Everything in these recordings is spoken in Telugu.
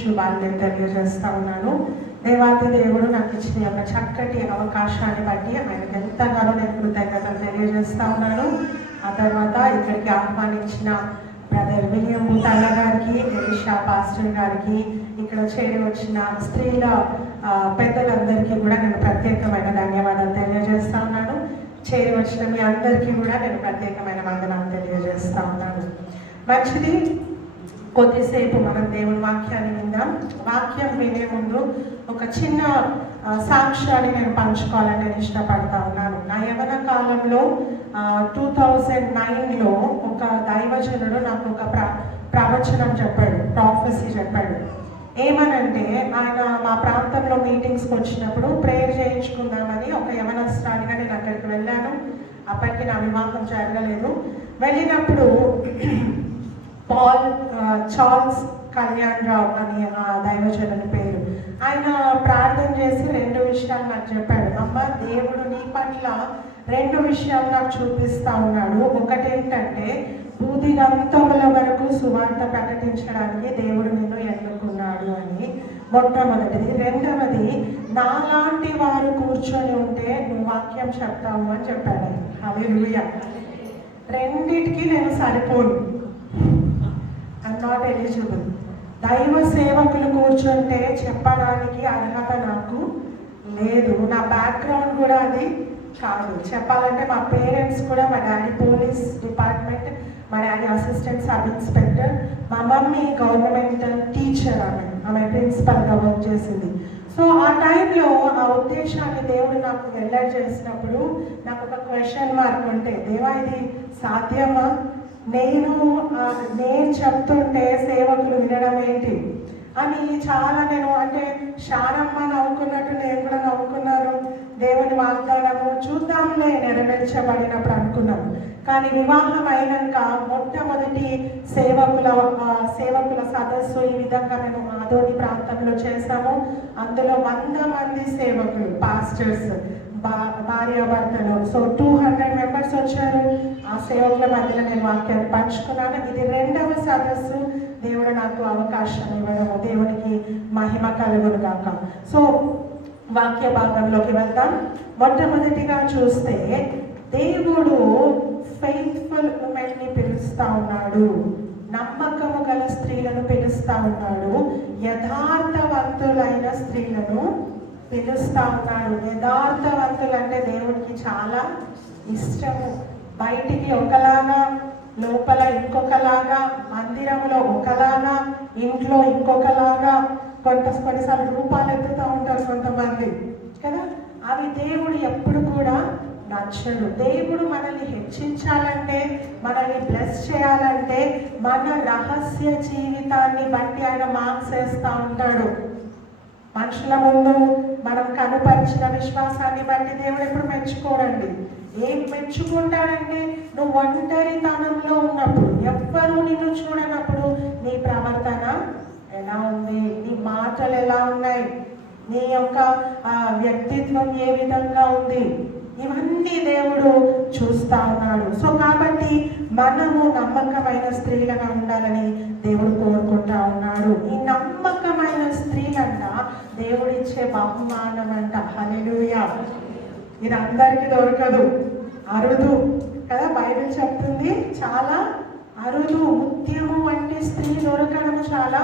శుభాలు తెలియజేస్తా ఉన్నాను. దేవాది దేవుడు నాకు ఇచ్చిన ఒక చక్కటి అవకాశాన్ని బట్టి ఆయనకు ఎంతగానో నేను కృతజ్ఞతలు తెలియజేస్తా ఉన్నాను. ఆ తర్వాత ఇక్కడికి ఆహ్వానించిన బ్రదర్ విలియం ముతాల గారికి, ఎలిషా పాస్టర్ గారికి, ఇక్కడ చేరి వచ్చిన స్త్రీల పెద్దలందరికీ కూడా నేను ప్రత్యేకమైన ధన్యవాదాలు తెలియజేస్తా ఉన్నాను. చేరి వచ్చిన మీ అందరికీ కూడా నేను ప్రత్యేకమైన వందనాలు తెలియజేస్తా ఉన్నాను. మంచిది, కొద్దిసేపు మనం దేవుని వాక్యాన్ని విందాం. వాక్యం వినే ముందు ఒక చిన్న సాక్ష్యాన్ని నేను పంచుకోవాలని నేను ఇష్టపడతా ఉన్నాను. నా యవ్వన కాలంలో 2009లో ఒక దైవజనుడు నాకు ఒక ప్రవచనం చెప్పాడు, ప్రాఫెసీ చెప్పాడు. ఏమనంటే, ఆయన మా ప్రాంతంలో మీటింగ్స్కి వచ్చినప్పుడు ప్రేయర్ చేయించుకుందామని ఒక యవనస్త్రానిగా నేను అక్కడికి వెళ్ళాను. అప్పటికి నా వివాహం జరగలేదు. వెళ్ళినప్పుడు చార్ల్స్ కళ్యాణ్ రావు అని ఆ దైవజనుని పేరు. ఆయన ప్రార్థన చేసి 2 విషయాలు నాకు చెప్పాడు. అమ్మ, దేవుడు నీ పట్ల 2 విషయాలు నాకు చూపిస్తా ఉన్నాడు. ఒకటేంటంటే, బూదిగంతముల వరకు సువార్త ప్రకటించడానికి దేవుడు నిన్ను ఎన్నుకున్నాడు అని మొట్టమొదటిది. రెండవది, నాలాంటి వారు కూర్చొని ఉంటే నువ్వు వాక్యం చెప్తావు అని చెప్పాడు. హల్లెలూయా. రెండిటికి నేను సరిపోను, ఐఎమ్ నాట్ ఎలిజిబుల్. దైవ సేవకులు కూర్చుంటే చెప్పడానికి అర్హత నాకు లేదు. నా బ్యాక్గ్రౌండ్ కూడా అది కాదు. చెప్పాలంటే మా పేరెంట్స్ కూడా, మా డాడీ పోలీస్ డిపార్ట్మెంట్, మా డాడీ అసిస్టెంట్ సబ్ ఇన్స్పెక్టర్, మా మమ్మీ గవర్నమెంట్ టీచర్, ఆమె ప్రిన్సిపల్గా వర్క్ చేసింది. సో ఆ టైంలో ఆ ఉద్దేశాన్ని దేవుడు నాకు వెల్లడి చేసినప్పుడు నాకు ఒక క్వశ్చన్ మార్క్ ఉంటే, దేవా ఇది సాధ్యమా? నేను చెప్తుంటే సేవకులు వినడం ఏంటి అని చాలా నేను అంటే శారమ్మ నవ్వుకున్నట్టు నేను కూడా నవ్వుకున్నాను. దేవుని వాగ్దానము చూద్దాంలే నెరవేర్చబడినప్పుడు అనుకున్నాం. కానీ వివాహం అయినాక మొట్టమొదటి సేవకుల సదస్సు ఈ విధంగా మేము ఆదోని ప్రాంతంలో చేసాము. అందులో 100 మంది సేవకులు, పాస్టర్స్, భార్యాభర్తలు, సో 200 మెంబర్స్ వచ్చారు. ఆ సేవకుల మధ్యలో నేను వాక్యాన్ని పంచుకున్నాను. ఇది 2వ సదస్సు. దేవుడు నాకు అవకాశం ఇవ్వడము, దేవుడికి మహిమ కలుగును గాక. సో వాక్య భాగంలోకి వెళ్దాం. మొట్టమొదటిగా చూస్తే, దేవుడు ఫెయిత్ఫుల్ ఉమెన్ని పిలుస్తా ఉన్నాడు, నమ్మకము గల స్త్రీలను పిలుస్తా ఉన్నాడు, యథార్థవంతులైన స్త్రీలను పిలుస్తా ఉన్నాడు. యథార్థవంతులు అంటే దేవుడికి చాలా ఇష్టము. బయటికి ఒకలాగా, లోపల ఇంకొకలాగా, మందిరంలో ఒకలాగా, ఇంట్లో ఇంకొకలాగా, కొన్నిసార్లు రూపాలు ఎత్తుతూ ఉంటారు కొంతమంది కదా. అవి దేవుడు ఎప్పుడు కూడా నచ్చడు. దేవుడు మనల్ని హెచ్చించాలంటే, మనల్ని బ్లెస్ చేయాలంటే మన రహస్య జీవితాన్ని బట్టి ఆయన మార్క్స్ వేస్తూ ఉంటాడు. మనుషుల ముందు మనం కనుపరిచిన విశ్వాసాన్ని బట్టి దేవుడు ఎప్పుడు మెచ్చుకోడండి. ఏం మెచ్చుకుంటాడంటే, నువ్వు ఒంటరితనంలో ఉన్నప్పుడు, ఎవ్వరూ నిన్ను చూడనప్పుడు నీ ప్రవర్తన ఎలా ఉంది, నీ మాటలు ఎలా ఉన్నాయి, నీ యొక్క వ్యక్తిత్వం ఏ విధంగా ఉంది, ఇవన్నీ దేవుడు చూస్తా ఉన్నాడు. సో కాబట్టి మనము నమ్మకమైన స్త్రీలుగా ఉండాలని దేవుడు కోరుకుంటా ఉన్నాడు. ఈ నమ్మకమైన స్త్రీలంట దేవుడిచ్చే బహుమానం అంట. హల్లెలూయా. ఇది అందరికీ దొరకదు, అరుదు కదా. బైబిల్ చెప్తుంది చాలా అరుదు. ముత్యము వంటి స్త్రీ దొరకడం చాలా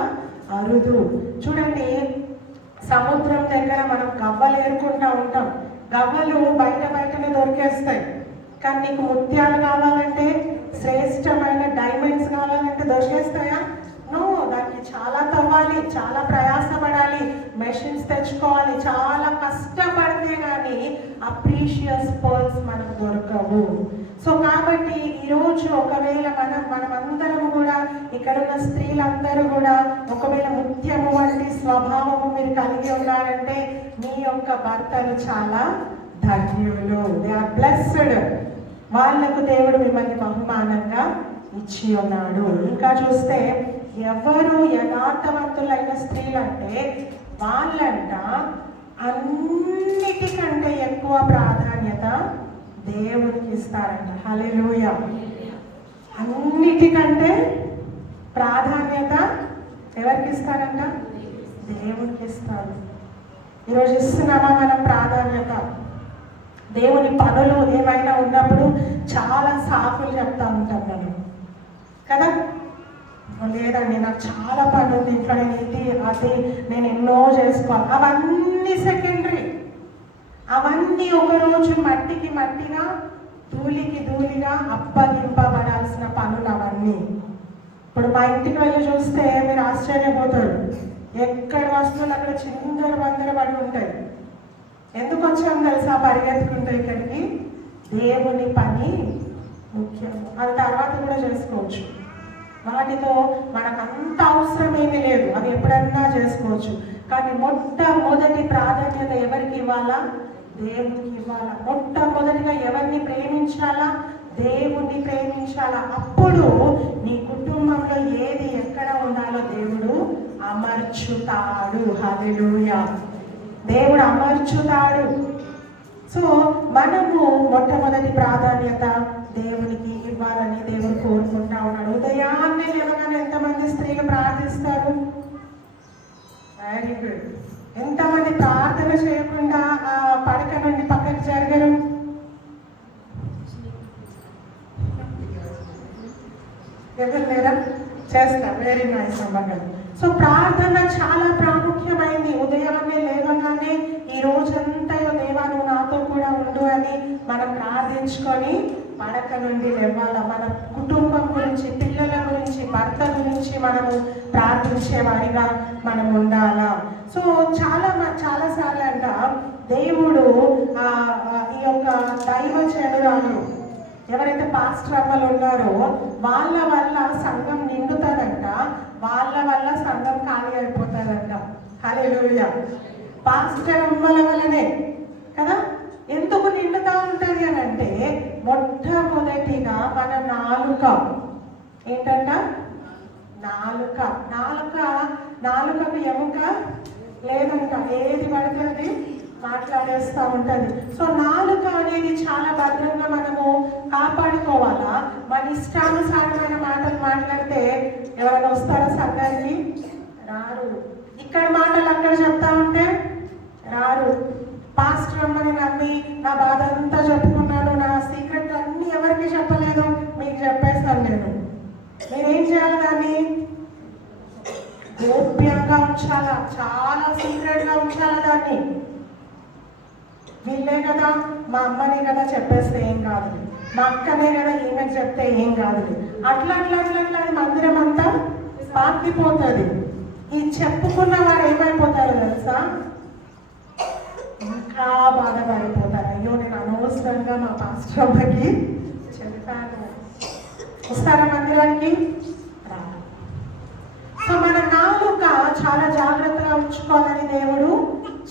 అరుదు. చూడండి, సముద్రం దగ్గర మనం గవ్వలు ఏరుకుంటా ఉంటాం. గవ్వలు బయటనే దొరికేస్తాయి. కానీ నీకు ముత్యాలు కావాలంటే, శ్రేష్టమైన డైమండ్స్ కావాలంటే దొరికేస్తాయా? నో. దానికి చాలా తవ్వాలి, చాలా ప్రయాసపడాలి, మెషిన్స్ తెచ్చుకోవాలి, చాలా కష్టపడితే కానీ ఆ ప్రీషియస్ పర్ల్స్ మనకు దొరకవు. సో కాబట్టి ఈరోజు ఒకవేళ మనమందరం కూడా, ఇక్కడున్న స్త్రీలందరూ కూడా ఒకవేళ ముత్యము వంటి స్వభావము మీరు కలిగి ఉన్నారంటే మీ యొక్క భర్తలు చాలా ధన్యులు. They are blessed. వాళ్లకు దేవుడు మిమ్మల్ని బహుమానంగా ఇచ్చి ఉన్నాడు. ఇంకా చూస్తే, ఎవరు యథార్థవంతులైన స్త్రీలు అంటే వాళ్ళంట అన్నిటికంటే ఎక్కువ ప్రాధాన్యత దేవునికి ఇస్తారంట. హల్లెలూయా. అన్నిటికంటే ప్రాధాన్యత ఎవరికి ఇస్తారంట? దేవునికి ఇస్తాను. ఈరోజు ఇస్తున్నామా మనం ప్రాధాన్యత? దేవుని పనులు ఏమైనా ఉన్నప్పుడు చాలా సాకులు చెప్తా ఉంటాం మనం కదా. లేదండి నాకు చాలా పని ఉంది ఇంట్లో, నేను ఇది అది నేను ఎన్నో చేసుకోవాలి. అవన్నీ సెకండరీ. అవన్నీ ఒకరోజు మట్టికి మట్టిగా ధూళికి ధూళిగా అప్పగింపబడాల్సిన పనులు అవన్నీ. ఇప్పుడు మా ఇంటికి వెళ్ళి చూస్తే మీరు ఆశ్చర్యపోతారు. ఎక్కడ వస్తువులు అక్కడ చిందర వందర పడి ఉంటాయి. ఎందుకు వచ్చాం తెలుసా పరిగెత్తుకుంటే ఇక్కడికి? దేవుని పని ముఖ్యం. అది తర్వాత కూడా చేసుకోవచ్చు. వాటితో మనకు అంత అవసరం ఏమీ లేదు, అవి ఎప్పుడన్నా చేసుకోవచ్చు. కానీ మొట్టమొదటి ప్రాధాన్యత ఎవరికి ఇవ్వాలా? దేవునికి ఇవ్వాలా. మొట్టమొదటిగా ఎవరిని ప్రేమించాలా? దేవుణ్ణి ప్రేమించాలా. అప్పుడు నీ కుటుంబంలో ఏది ఎక్కడ ఉండాలో దేవుడు అమర్చుతాడు. హల్లెలూయా. దేవుడు అమర్చుతాడు. సో మనము మొట్టమొదటి ప్రాధాన్యత దేవునికి ఇవ్వాలని దేవుడు కోరుకుంటా ఉన్నాడు. ఉదయాన్నే లేవగానే ఎంతమంది స్త్రీలు ప్రార్థిస్తారు? Very good. ఎంతమంది ప్రార్థన చేయకుండా ఆ పడక నుండి పక్కకు జరగరు? ఎవరు లేరా? చేస్తారు. వెరీ నైస్ అమ్మగారు. సో ప్రార్థన చాలా ప్రాముఖ్యమైంది. ఉదయాన్నే లేవగానే ఈ రోజంతా దేవా నువ్వు నాతో కూడా ఉండు అని మనం ప్రార్థించుకొని పడక నుండి లేవాల. మన కుటుంబం గురించి, పిల్లల గురించి, భర్త గురించి మనము ప్రార్థించే వారిగా మనం ఉండాలా. సో చాలాసార్లు అంట దేవుడు ఈ యొక్క దైవజనురాలు ఎవరైతే పాస్టర్ అమ్మలు ఉన్నారో వాళ్ళ వల్ల సంఘం నిండుతారంట, వాళ్ళ వల్ల సంఘం ఖాళీ అయిపోతారంట. హల్లెలూయా. పాస్టర్ అమ్మల వల్లనే కదా. ఎందుకు నిండుతా ఉంటుంది అని అంటే మొట్టమొదటిగా మన నాలుక ఏంటంట? నాలుకకు ఎముక లేదంట, ఏది పడుతుంది మాట్లాడేస్తూ ఉంటుంది. సో నాలుక అనేది చాలా భద్రంగా మనము కాపాడుకోవాలా. మన ఇష్టానుసారమైన మాటలు మాట్లాడితే ఎవరైనా వస్తారా సంఘానికి? రారు. ఇక్కడ మాటలు అక్కడ చెప్తా ఉంటే రారు. పాస్టర్ అమ్మని నమ్మి నా బాధ అంతా చెప్పుకున్నాను, నా సీక్రెట్ అన్ని ఎవరికి చెప్పలేదు, మీకు చెప్పేస్తాను నేను. నేనేం చేయాలి? దాన్ని గోప్యంగా ఉంచాలా, చాలా సీక్రెట్గా ఉంచాలా దాన్ని. వీళ్ళే కదా, మా అమ్మనే కదా చెప్పేస్తే ఏం కాదు, మా అక్కనే కదా ఈమెకు చెప్తే ఏం కాదు, అట్లా అట్లా అట్లా అట్లా అది మందిరం అంతా పాకిపోతుంది. ఈ చెప్పుకున్న వారు ఏమైపోతారో తెలుసా? ఇంకా బాధపడిపోతారు. అయ్యో నేను అనవసరంగా మా పాస్టర్ అమ్మకి చెప్తాను. వస్తారా మందిరానికి? సో మన నాలుక చాలా జాగ్రత్తగా ఉంచుకోవాలని దేవుడు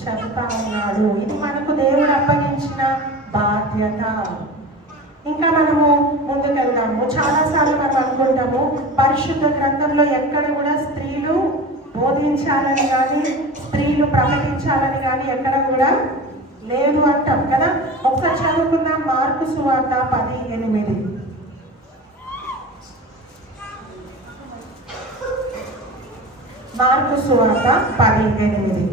చెప్తా ఉన్నాడు. ఇది మనకు దేవుడు అప్పగించిన బాధ్యత. ఇంకా మనము ముందుకెళ్దాము. చాలాసార్లు మనం అనుకుంటాము పరిశుద్ధ గ్రంథంలో ఎక్కడ కూడా స్త్రీలు బోధించాలని కానీ స్త్రీలు ప్రకటించాలని కానీ ఎక్కడ కూడా లేదు అంటాం కదా. ఒకసారి చదువుకుందాం. మార్కు సువార్త 10:8. మార్కు సువార్త 10:8.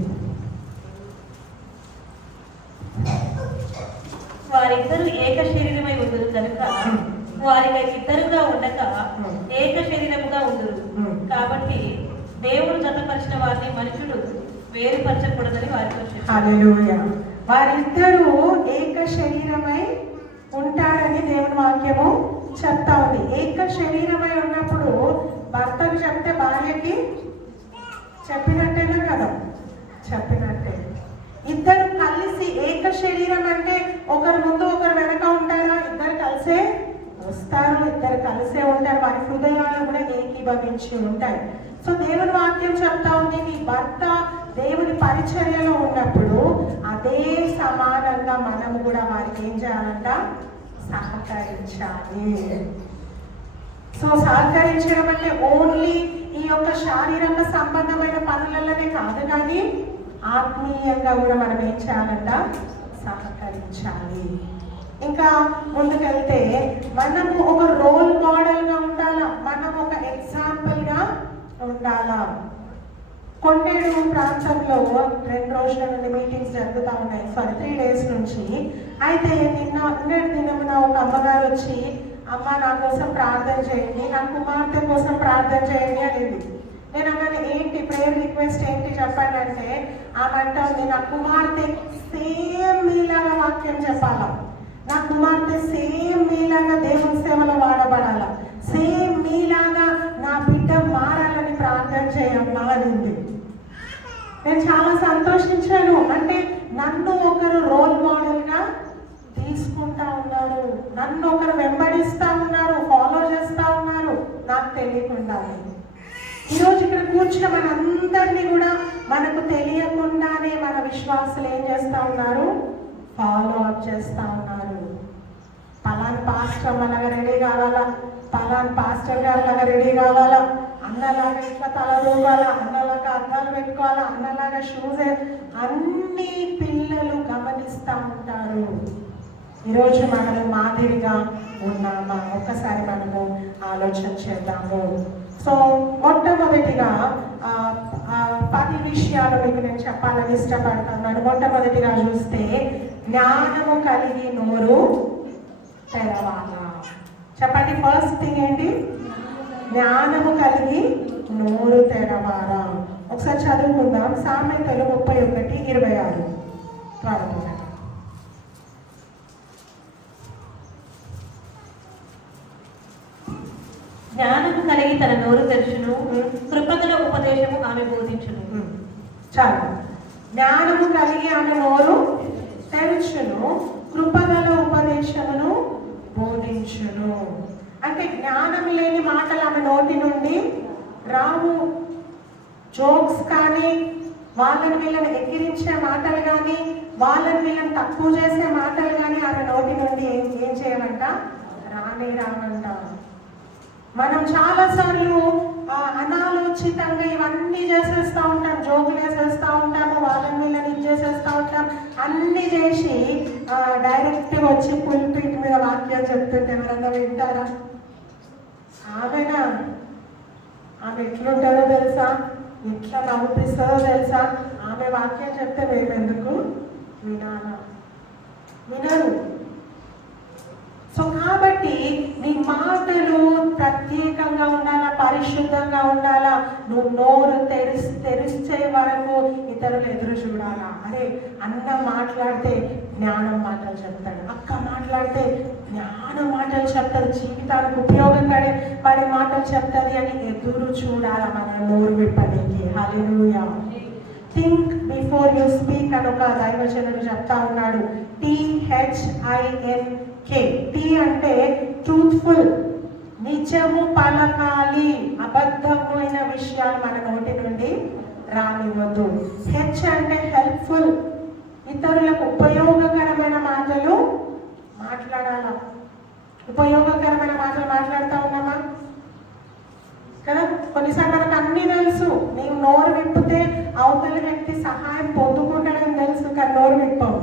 వారిద్దరూ ఏక శరీరమై ఉందరు కనుక వారికై ఇద్దరుగా ఉండక ఏక శరీరముగా ఉందరు. కాబట్టి దేవుడు జతపరిచిన వారిని మనుషులు వేరుపరచకూడదని వారితో చెప్పారు. హల్లెలూయా. వారిద్దరూ ఏక శరీరమై ఉంటారని దేవుని వాక్యము చెప్తా ఉంది. ఏక శరీరమై ఉన్నప్పుడు భర్తకు చెప్తే భార్యకి చెప్పినట్టేనా కదా? చెప్పినట్టే. ఇద్దరు కలిసి ఏక శరీరం అంటే ఒకరు ముందు ఒకరు వెనక ఉంటారా? ఇద్దరు కలిసే వస్తారు, ఇద్దరు కలిసే ఉంటారు. వారి హృదయాలు కూడా ఏకీభవించి ఉంటాయి. సో దేవుని వాక్యం చెప్తా ఉంది, నీ భర్త దేవుని పరిచర్యలో ఉన్నప్పుడు అదే సమానంగా మనము కూడా వారికి ఏం చేయాలంట? సహకరించాలి. సో సహకరించడం అంటే ఓన్లీ ఈ యొక్క శారీరక సంబంధమైన పనులలోనే కాదు, కానీ ఆత్మీయంగా కూడా మనం ఏం చేయాలంట? సహకరించాలి. ఇంకా ముందుకెళ్తే మనము ఒక రోల్ మోడల్గా ఉండాలా, మనం ఒక ఎగ్జాంపుల్గా ఉండాలా. కొండేడు ప్రాంతంలో 2 రోజుల నుండి మీటింగ్స్ జరుగుతూ ఉన్నాయి. 3 days నుంచి. అయితే నిన్నటి దినమున ఒక అమ్మగారు వచ్చి, అమ్మ నా కోసం ప్రార్థన చేయండి, నా కుమార్తె కోసం ప్రార్థన చేయండి అనేది. నేను అన్నాను, ఏంటి ప్రేయర్ రిక్వెస్ట్ ఏంటి చెప్పండి అంటే, ఆమె అంటుంది, నా కుమార్తె సేమ్ మీలాగా వాక్యం చెప్పాలా, నా కుమార్తె సేమ్ మీలాగా దేవుని సేవలో వాడబడాలా, సేమ్ మీలాగా నా బిడ్డ మారాలని ప్రార్థన చేయమ్మా అనింది. నేను చాలా సంతోషించాను. అంటే నన్ను ఒకరు రోల్ మోడల్గా తీసుకుంటా ఉన్నారు, నన్ను ఒకరు వెంబడిస్తూ ఉన్నారు, ఫాలో చేస్తూ ఉన్నారు, నాకు తెలియకుండా. ఈరోజు ఇక్కడ కూర్చున్న మనందరినీ కూడా మనకు తెలియకుండానే మన విశ్వాసులు ఏం చేస్తూ ఉన్నారు, ఫాలో అప్ చేస్తూ ఉన్నారు. పలానా పాస్టర్ అలాగా రెడీ కావాలా, పలానా పాస్టర్ గారు లాగా రెడీ కావాలా, అన్నలాగా ఇట్లా తల దూగాలా, అన్నలాగా అద్దాలు పెట్టుకోవాలా, అన్నలాగా షూస్, అన్ని పిల్లలు గమనిస్తూ ఉంటారు. ఈరోజు మనము మాదిరిగా ఉన్నామా ఒక్కసారి మనము ఆలోచన చేద్దాము. సో మొట్టమొదటిగా 10 విషయాలు మీకు నేను చెప్పాలని ఇష్టపడుతున్నాను. మొట్టమొదటిగా చూస్తే, జ్ఞానము కలిగి నోరు తెరవాలా. చెప్పండి, ఫస్ట్ థింగ్ ఏంటి? జ్ఞానము కలిగి నోరు తెరవాలా. ఒకసారి చదువుకుందాం. సామెతలు 31:26. త్వరగా జ్ఞానము కలిగి తన నోరు తెరుచును, కృపగల ఉపదేశము ఆమె బోధించును. చాలు. జ్ఞానము కలిగి ఆమె నోరు తెరుచును, కృపగల ఉపదేశమును బోధించును. అంటే జ్ఞానం లేని మాటలు ఆమె నోటి నుండి రావు. జోక్స్ కానీ, వాళ్ళని వీళ్ళని ఎక్కిరించే మాటలు కానీ, వాళ్ళని వీళ్ళని తక్కువ చేసే మాటలు కానీ ఆమె నోటి నుండి ఏం చేయాలంట, రానంట. మనం చాలాసార్లు అనాలోచితంగా ఇవన్నీ చేసేస్తూ ఉంటాం, జోకులు వేసేస్తూ ఉంటాము, వాళ్ళని వీళ్ళని ఇచ్చేసేస్తూ ఉంటాం. అన్నీ చేసి డైరెక్ట్గా వచ్చి పుల్పిట్ మీద వాక్యాలు చెప్తుంటే ఎవరన్నా వింటారా? ఆమెనా? ఆమె ఎట్లుంటారో తెలుసా, ఎట్లా నవ్వుపిస్తుందో తెలుసా? ఆమె వాక్యం చెప్తే మేము ఎందుకు వినాలా? వినరు. సో కాబట్టి నీ మాటలు ప్రత్యేకంగా ఉండాలా, పరిశుద్ధంగా ఉండాలా. నువ్వు నోరు తెరిచే వరకు ఇతరులు ఎదురు చూడాలా. అరే అన్న మాట్లాడితే జ్ఞానం మాటలు చెప్తాడు, అక్క మాట్లాడితే జ్ఞానం మాటలు చెప్తాడు, జీవితానికి ఉపయోగపడే మాటలు చెప్తుంది అని ఎదురు చూడాలా మన నోరు విప్పడానికి. హల్లెలూయా. థింక్ బిఫోర్ యూ స్పీక్ అని ఒక దైవజనుడు చెప్తా ఉన్నాడు. THINK. టీ అంటే ట్రూత్ఫుల్, నిజము పలకాలి, అబద్ధమైన విషయాలు మన నోటి నుండి రానివ్వద్దు. హెచ్ అంటే హెల్ప్ఫుల్, ఇతరులకు ఉపయోగకరమైన మాటలు మాట్లాడాలా. ఉపయోగకరమైన మాటలు మాట్లాడుతూ ఉన్నామా కదా? కొన్నిసార్లు మనకు అన్నీ తెలుసు, నీవు నోరు విప్పితే అవతల వ్యక్తి సహాయం పొందుకుంటాడని తెలుసు, కానీ నోరు విప్పవు.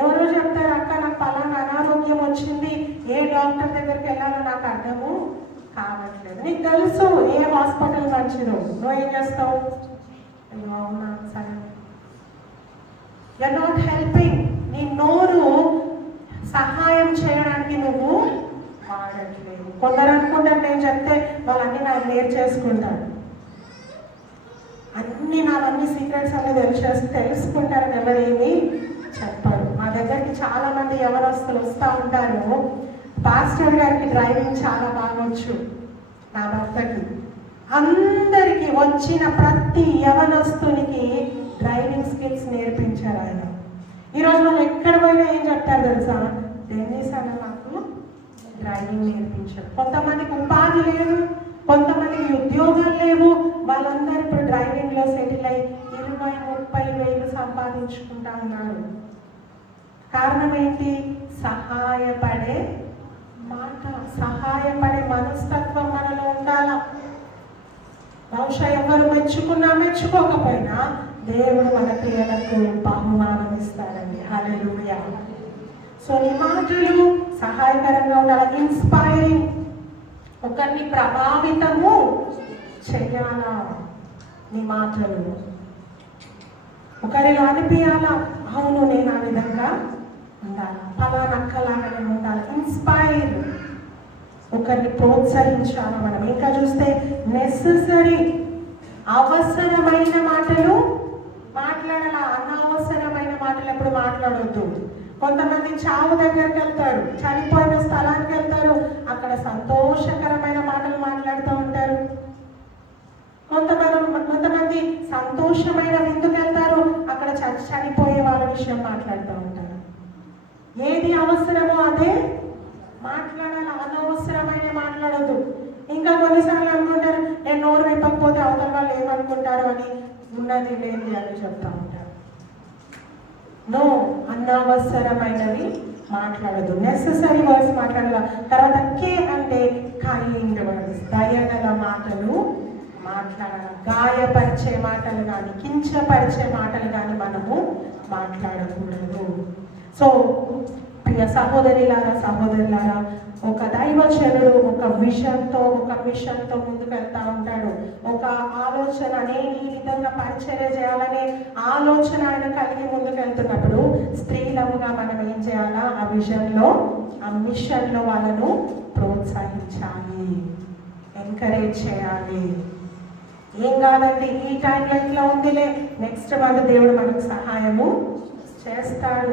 ఎవరో చెప్తారు, అక్క నాకు పలానా అనారోగ్యం వచ్చింది, ఏ డాక్టర్ దగ్గరికి వెళ్ళాలో నాకు అర్థము కావట్లేదు. నీకు తెలుసు ఏ హాస్పిటల్ మంచిదో, నువ్వేం చేస్తావు? అయ్యో అవునా, సరే. You are not helping. నీ నోరు సహాయం చేయడానికి నువ్వు వాడట్లేదు. కొందరు అనుకుంటారు నేను చెప్తే వాళ్ళన్నీ నాకు నేర్చేసుకుంటారు, అన్నీ నావన్నీ సీక్రెట్స్ అన్నీ తెలుసుకుంటారు, ఎవరేమి చెప్పారు. మా దగ్గరికి చాలా మంది యవనస్తులు వస్తూ ఉంటారు. పాస్టర్ గారికి డ్రైవింగ్ చాలా బాగా వచ్చు, నా భర్తకి. అందరికీ వచ్చిన ప్రతి యవనస్తునికి డ్రైవింగ్ స్కిల్స్ నేర్పించారు ఆయన. ఈరోజు వాళ్ళు ఎక్కడ పోయినా ఏం చెప్తారు తెలుసా? డెన్నిస్ అన్న నాకు డ్రైవింగ్ నేర్పించారు. కొంతమందికి ఉపాధి లేదు, కొంతమందికి ఉద్యోగాలు లేవు, వాళ్ళందరూ ఇప్పుడు డ్రైవింగ్లో సెటిల్ అయ్యి 20-30 వేలు సంపాదించుకుంటా ఉన్నారు. కారణం ఏంటి? సహాయపడే మాట, సహాయపడే మనస్తత్వం మనలో ఉండాల. బహుశా ఎవరు మెచ్చుకున్నా మెచ్చుకోకపోయినా దేవుడు మన క్రియలకు బహుమానం ఇస్తాడండి. హల్లెలూయా. సో నీ మాటలు సహాయకరంగా ఉండాలి, ఇన్స్పైరింగ్, ఒకరిని ప్రభావితము చెయ్యాలా. నీ మాటలు. ఒకరిలో అనిపించాలా, అవును నేను ఆ విధంగా ఉండాలి, పలానక్కలాగా నేను ఉండాలి. ఇన్స్పైర్, ఒకరిని ప్రోత్సహించాలి. మనం ఇంకా చూస్తే నెసెసరీ, అవసరమైన మాటలు మాట్లాడాల. అనవసరమైన మాటలు ఎప్పుడు మాట్లాడవద్దు. కొంతమంది చావు దగ్గరికి వెళ్తారు, చనిపోయిన స్థలానికి వెళ్తారు, అక్కడ సంతోషకరమైన మాటలు మాట్లాడుతూ ఉంటారు. కొంతమంది సంతోషమైన విందుకు వెళ్తారు, అక్కడ చనిపోయే వాళ్ళ విషయం మాట్లాడుతూ ఉంటారు. ఏది అవసరమో అదే మాట్లాడాలి, అనవసరమైన మాట్లాడద్దు. ఇంకా కొన్నిసార్లు అనుకుంటారు, నేను నోరు విప్పకపోతే అవతల వాళ్ళు ఏమనుకుంటారు అని, ఉన్నది లేని అని చెప్తా ఉంటారు. నో, అనవసరమైనవి మాట్లాడదు. నెసెసరీ వర్డ్స్ మాట్లాడాల. తర్వాత కే అంటే కైండ్ వర్డ్స్, దయగల మాటలు మాట్లాడాలి. గాయపరిచే మాటలు కానీ, కించపరిచే మాటలు కానీ మనము మాట్లాడకూడదు. సో ప్రియ సహోదరులారా, ఒక దైవజనుడు ఒక విజన్తో, ఒక మిషన్తో ముందుకు వెళ్తా ఉంటాడు. ఒక ఆలోచన, నేను ఈ విధంగా పరిచర్య చేయాలనే ఆలోచన ఆయన కలిగి ముందుకు వెళ్తున్నప్పుడు స్త్రీలముగా మనం ఏం చేయాలా? ఆ విజన్లో, ఆ మిషన్లో వాళ్ళను ప్రోత్సహించాలి, ఎంకరేజ్ చేయాలి. ఏం కాదండి, ఈ టైంలో ఇట్లా ఉందిలే, నెక్స్ట్ మంత్ దేవుడు మనకు సహాయము చేస్తాడు.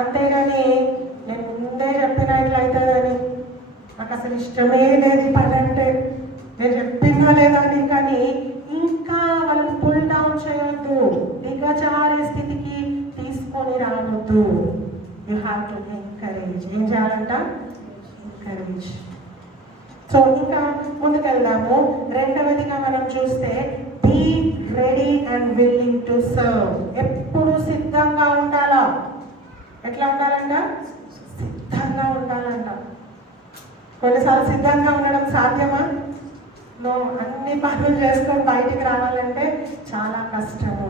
అంతేగాని నేను ముందే చెప్పిన ఇట్లా అవుతుందని, నాకు అసలు ఇష్టమే లేదు పని అంటే, నేను చెప్పిందా లేదా అని, కానీ ఇంకా వాళ్ళని పుల్ డౌన్ చేయొద్దు, దిగజారే స్థితికి తీసుకొని రావద్దు. You have to encourage. ఏం చేయాలంట? ఎంకరేజ్. సో ఇంకా ముందుకెళ్దాము. రెండవదిగా మనం చూస్తే be ready and willing to serve. ఎప్పుడు సిద్ధంగా ఉండాలా. ఎట్లా ఉండాలంట? సిద్ధంగా ఉండాలంట. కొన్నిసార్లు సిద్ధంగా ఉండడం సాధ్యమా? నో. అన్ని పనులు చేసుకొని బయటికి రావాలంటే చాలా కష్టము.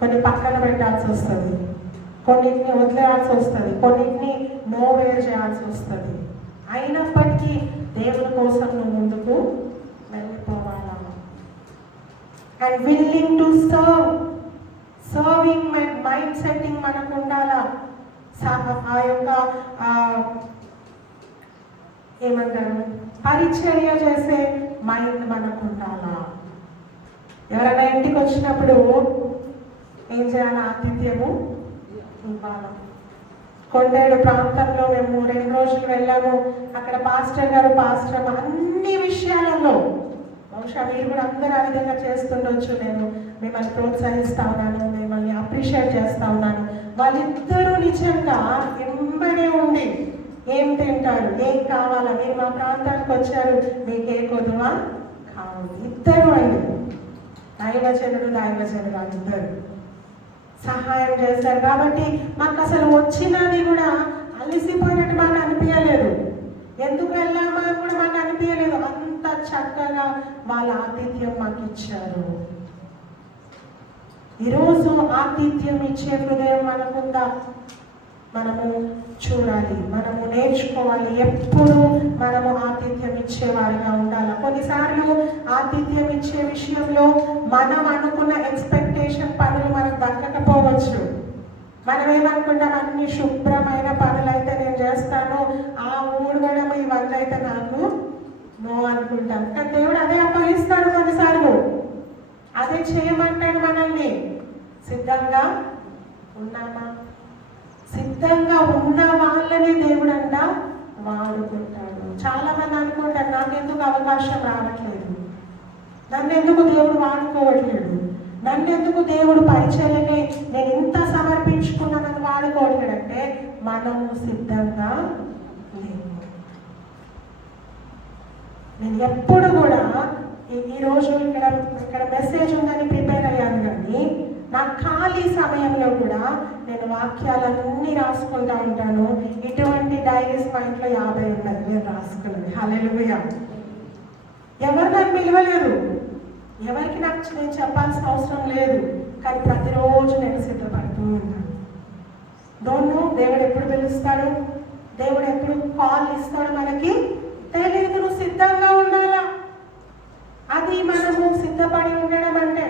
కొన్ని పక్కన పెట్టాల్సి వస్తుంది, కొన్నిటిని వదిలేయాల్సి వస్తుంది, కొన్నిటిని నోవేర్ చేయాల్సి వస్తుంది. అయినప్పటికీ దేవుని కోసం నువ్వు ముందుకు వెళ్ళిపోవాలా. And willing to serve, serving mind setting మనకు ఉండాలా. ఆ యొక్క ఏమంటారు, పరిచర్య చేసే మైండ్ మనకు ఉండాలా. ఎవరైనా ఇంటికి వచ్చినప్పుడు ఏం చేయాలి? ఆతిథ్యము ఇవ్వాలి. కొండేడు ప్రాంతంలో మేము 2 రోజులు వెళ్ళాము. అక్కడ పాస్టర్ గారు, పాస్టర్ అన్ని విషయాలలో, బహుశా మీరు కూడా అందరూ ఆ విధంగా చేస్తుండొచ్చు. నేను మిమ్మల్ని ప్రోత్సహిస్తా ఉన్నాను, మిమ్మల్ని అప్రిషియేట్ చేస్తా ఉన్నాను. వాళ్ళిద్దరూ నిజంగా ఎంబడే ఉండి, ఏం తింటారు, ఏం కావాలా, మీరు మా ప్రాంతానికి వచ్చారు, మీకే కొదువా కావాలి. ఇద్దరు అండి, దైవజనుడు ఇద్దరు సహాయం చేశారు. కాబట్టి మాకు అసలు వచ్చినది కూడా అలసిపోయినట్టు మాకు అనిపించలేదు, ఎందుకు వెళ్ళామా అని కూడా మాకు అనిపించలేదు. అంత చక్కగా వాళ్ళ ఆతిథ్యం మాకు ఇచ్చారు. ఈరోజు ఆతిథ్యం ఇచ్చే హృదయం మనకుందా? మనము చూడాలి, మనము నేర్చుకోవాలి. ఎప్పుడు మనము ఆతిథ్యం ఇచ్చేవారిగా ఉండాలి. కొన్నిసార్లు ఆతిథ్యం ఇచ్చే విషయంలో మనం అనుకున్న ఎక్స్పెక్టేషన్ పనులు మనకు దక్కకపోవచ్చు. మనం ఏమనుకుంటాం, అన్ని శుభ్రమైన పనులు అయితే నేను చేస్తాను, ఆ ఊడవడం ఇవన్నీ అయితే నాకు నో అనుకుంటాం. కానీ దేవుడు అదే అప్పగిస్తాడు. కొన్నిసార్లు అదే చేయమంటాడు మనల్ని. సిద్ధంగా ఉన్నామా? సిద్ధంగా ఉన్న వాళ్ళని దేవుడు అంట వాడుకుంటాడు. చాలా మంది అనుకుంటారు, నాకెందుకు అవకాశం రావట్లేదు, నన్ను ఎందుకు దేవుడు వాడుకోవట్లేదు, నన్ను ఎందుకు దేవుడు పరిచర్యకి నేను ఇంత సమర్పించుకున్నానని వాడుకోవట్లేదు. అంటే మనము సిద్ధంగా లేము. నేను ఎప్పుడు కూడా ఈరోజు ఇక్కడ మెసేజ్ ఉందని ప్రిపేర్ అయ్యాను, కానీ నా ఖాళీ సమయంలో కూడా నేను వాక్యాలన్నీ రాసుకుంటూ ఉంటాను. ఇటువంటి డైరీస్ మా ఇంట్లో 50 ఉన్నది నేను రాసుకున్నది. హల్లెలూయా. ఎవరు నన్ను పిలవలేదు, ఎవరికి నాకు నేను చెప్పాల్సిన అవసరం లేదు, కానీ ప్రతిరోజు నేను సిద్ధపడుతూ ఉన్నాను. డోంట్ నో దేవుడు ఎప్పుడు పిలుస్తాడు, దేవుడు ఎప్పుడు కాల్ ఇస్తాడు మనకి తెలియదు. నువ్వు సిద్ధంగా ఉండాలా. అది మనము సిద్ధపడి ఉండడం అంటే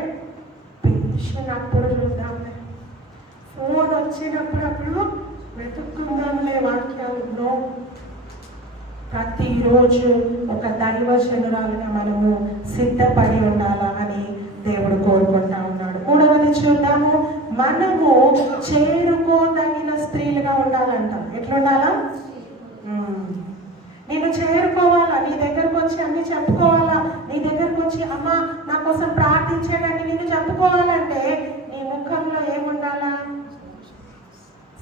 పిలిచినప్పుడు చూద్దాంలే, ఫోన్ వచ్చినప్పుడు వెతుక్కుందాంలే వాక్యాలు. నో, ప్రతిరోజు ఒక దైవజనురాలుగా మనము సిద్ధపడి ఉండాలా అని దేవుడు కోరుకుంటా ఉన్నాడు. మూడవది చూద్దాము, మనము చేరుకోదగిన స్త్రీలుగా ఉండాలంట. ఎట్లుండాలా? నేను చేరుకోవాలా, నీ దగ్గరకు వచ్చి అన్ని చెప్పుకోవాలా, నీ దగ్గరకు వచ్చి అమ్మ నా కోసం ప్రార్థించేటండి నేను చెప్పుకోవాలంటే నీ ముఖంలో ఏముండాలా?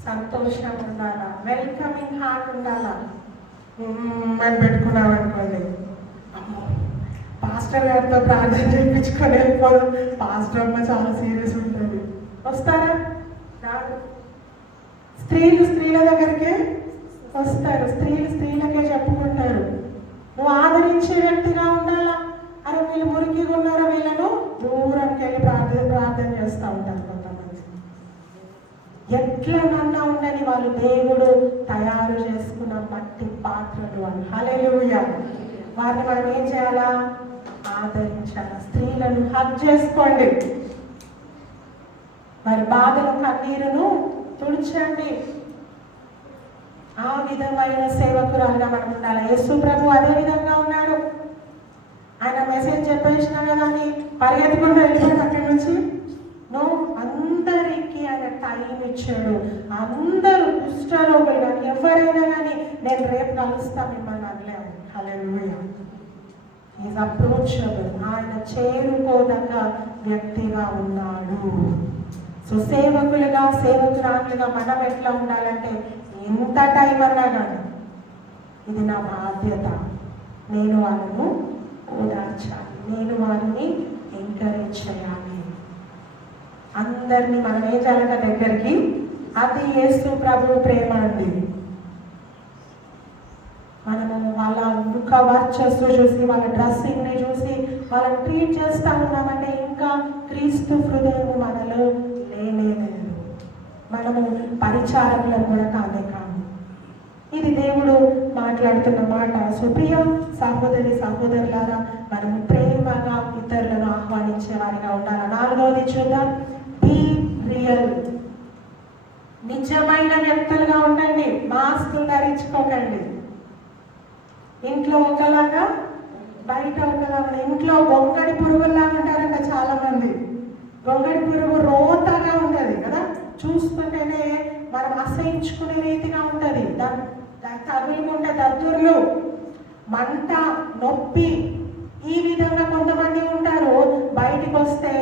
సంతోషం ఉండాలా, వెల్కమింగ్ హార్ట్ ఉండాలా. అని పెట్టుకున్నాం అనుకోండి, అమ్మో పాస్టర్ గారితో ప్రార్థన చేయించుకొని వెళ్ళిపోదాం, పాస్టర్ అమ్మ చాలా సీరియస్ ఉంటుంది. వస్తారా? రాదు. స్త్రీలు స్త్రీల దగ్గరికే వస్తారు, స్త్రీలు స్త్రీలకే చెప్పుకుంటారు. నువ్వు ఆదరించే వ్యక్తిగా ఉండాలా. అరే వీళ్ళు మురికిగా ఉన్నారో వీళ్ళను దూరంకి వెళ్ళి ప్రార్థన చేస్తూ ఉంటారు కొంతమంది. ఎట్లనన్నా ఉండని వాళ్ళు దేవుడు తయారు చేసుకున్న మట్టి పాత్రలు అని. హల్లెలూయా. వారిని మనం ఏం చేయాలా? ఆదరించాలా. స్త్రీలను హగ్ చేసుకోండి, వారి బాధలు కన్నీరును తుడిచండి. ఆ విధమైన సేవకురాలుగా మనం ఉండాలి. యేసు ప్రభు అదే విధంగా ఉన్నాడు. ఆయన మెసేజ్ చెప్పేసినా కదా అని పరిగెత్తుకుంటూ వెళ్ళిపోయాడు అక్కడి నుంచి. నో, అందరికీ ఆయన టైం ఇచ్చాడు. అందరూ కుష్ఠరోగులు కానీ ఎవరైనా కానీ నేను రేపు కలుస్తా మిమ్మల్ని అనలేము. హల్లెలూయా. Is approachable. ఆయన చేరుకోదగ్గ వ్యక్తిగా ఉన్నాడు. సో సేవకులుగా సేవకురాలుగా మనం ఎట్లా ఉండాలంటే, ఎంత టైం అన్నా కానీ ఇది నా బాధ్యత, నేను వాళ్ళను ఓదార్చాలి, నేను వారిని ఎంకరేజ్ చేయాలి. అందరినీ మనం ఏం చేయాలంటే దగ్గరికి, అది యేసు ప్రభు ప్రేమ అండి. మనము వాళ్ళ ముఖ వర్చస్సు చూసి, వాళ్ళ డ్రెస్సింగ్ని చూసి వాళ్ళని ట్రీట్ చేస్తూ ఉన్నామంటే ఇంకా క్రీస్తు హృదయం మనలో లేనేలేదు. మనము పరిచారకులను కూడా కానే కాదు. ఇది దేవుడు మాట్లాడుతున్న మాట. సుప్రియ సహోదరి సహోదరులారా, మనము ప్రేమగా ఇతరులను ఆహ్వానించే వారిగా ఉండాలి. నాలుగవది చూద్దాం, బీ రియల్. నిజమైన వ్యక్తులుగా ఉండండి, మాస్కులు ధరించుకోకండి. ఇంట్లో ఒకలాగా బయట ఒకలాగా. ఇంట్లో గొంగడి పురుగులాగా ఉంటారంట చాలా మంది. గొంగడి పురుగు రోతగా ఉంటుంది కదా, చూస్తుంటేనే మనం అసహించుకునే రీతిగా ఉంటుంది. తగులుకుంటే దద్దుర్లు, మంట, నొప్పి, ఈ విధంగా కొంతమంది ఉంటారు. బయటికి వస్తే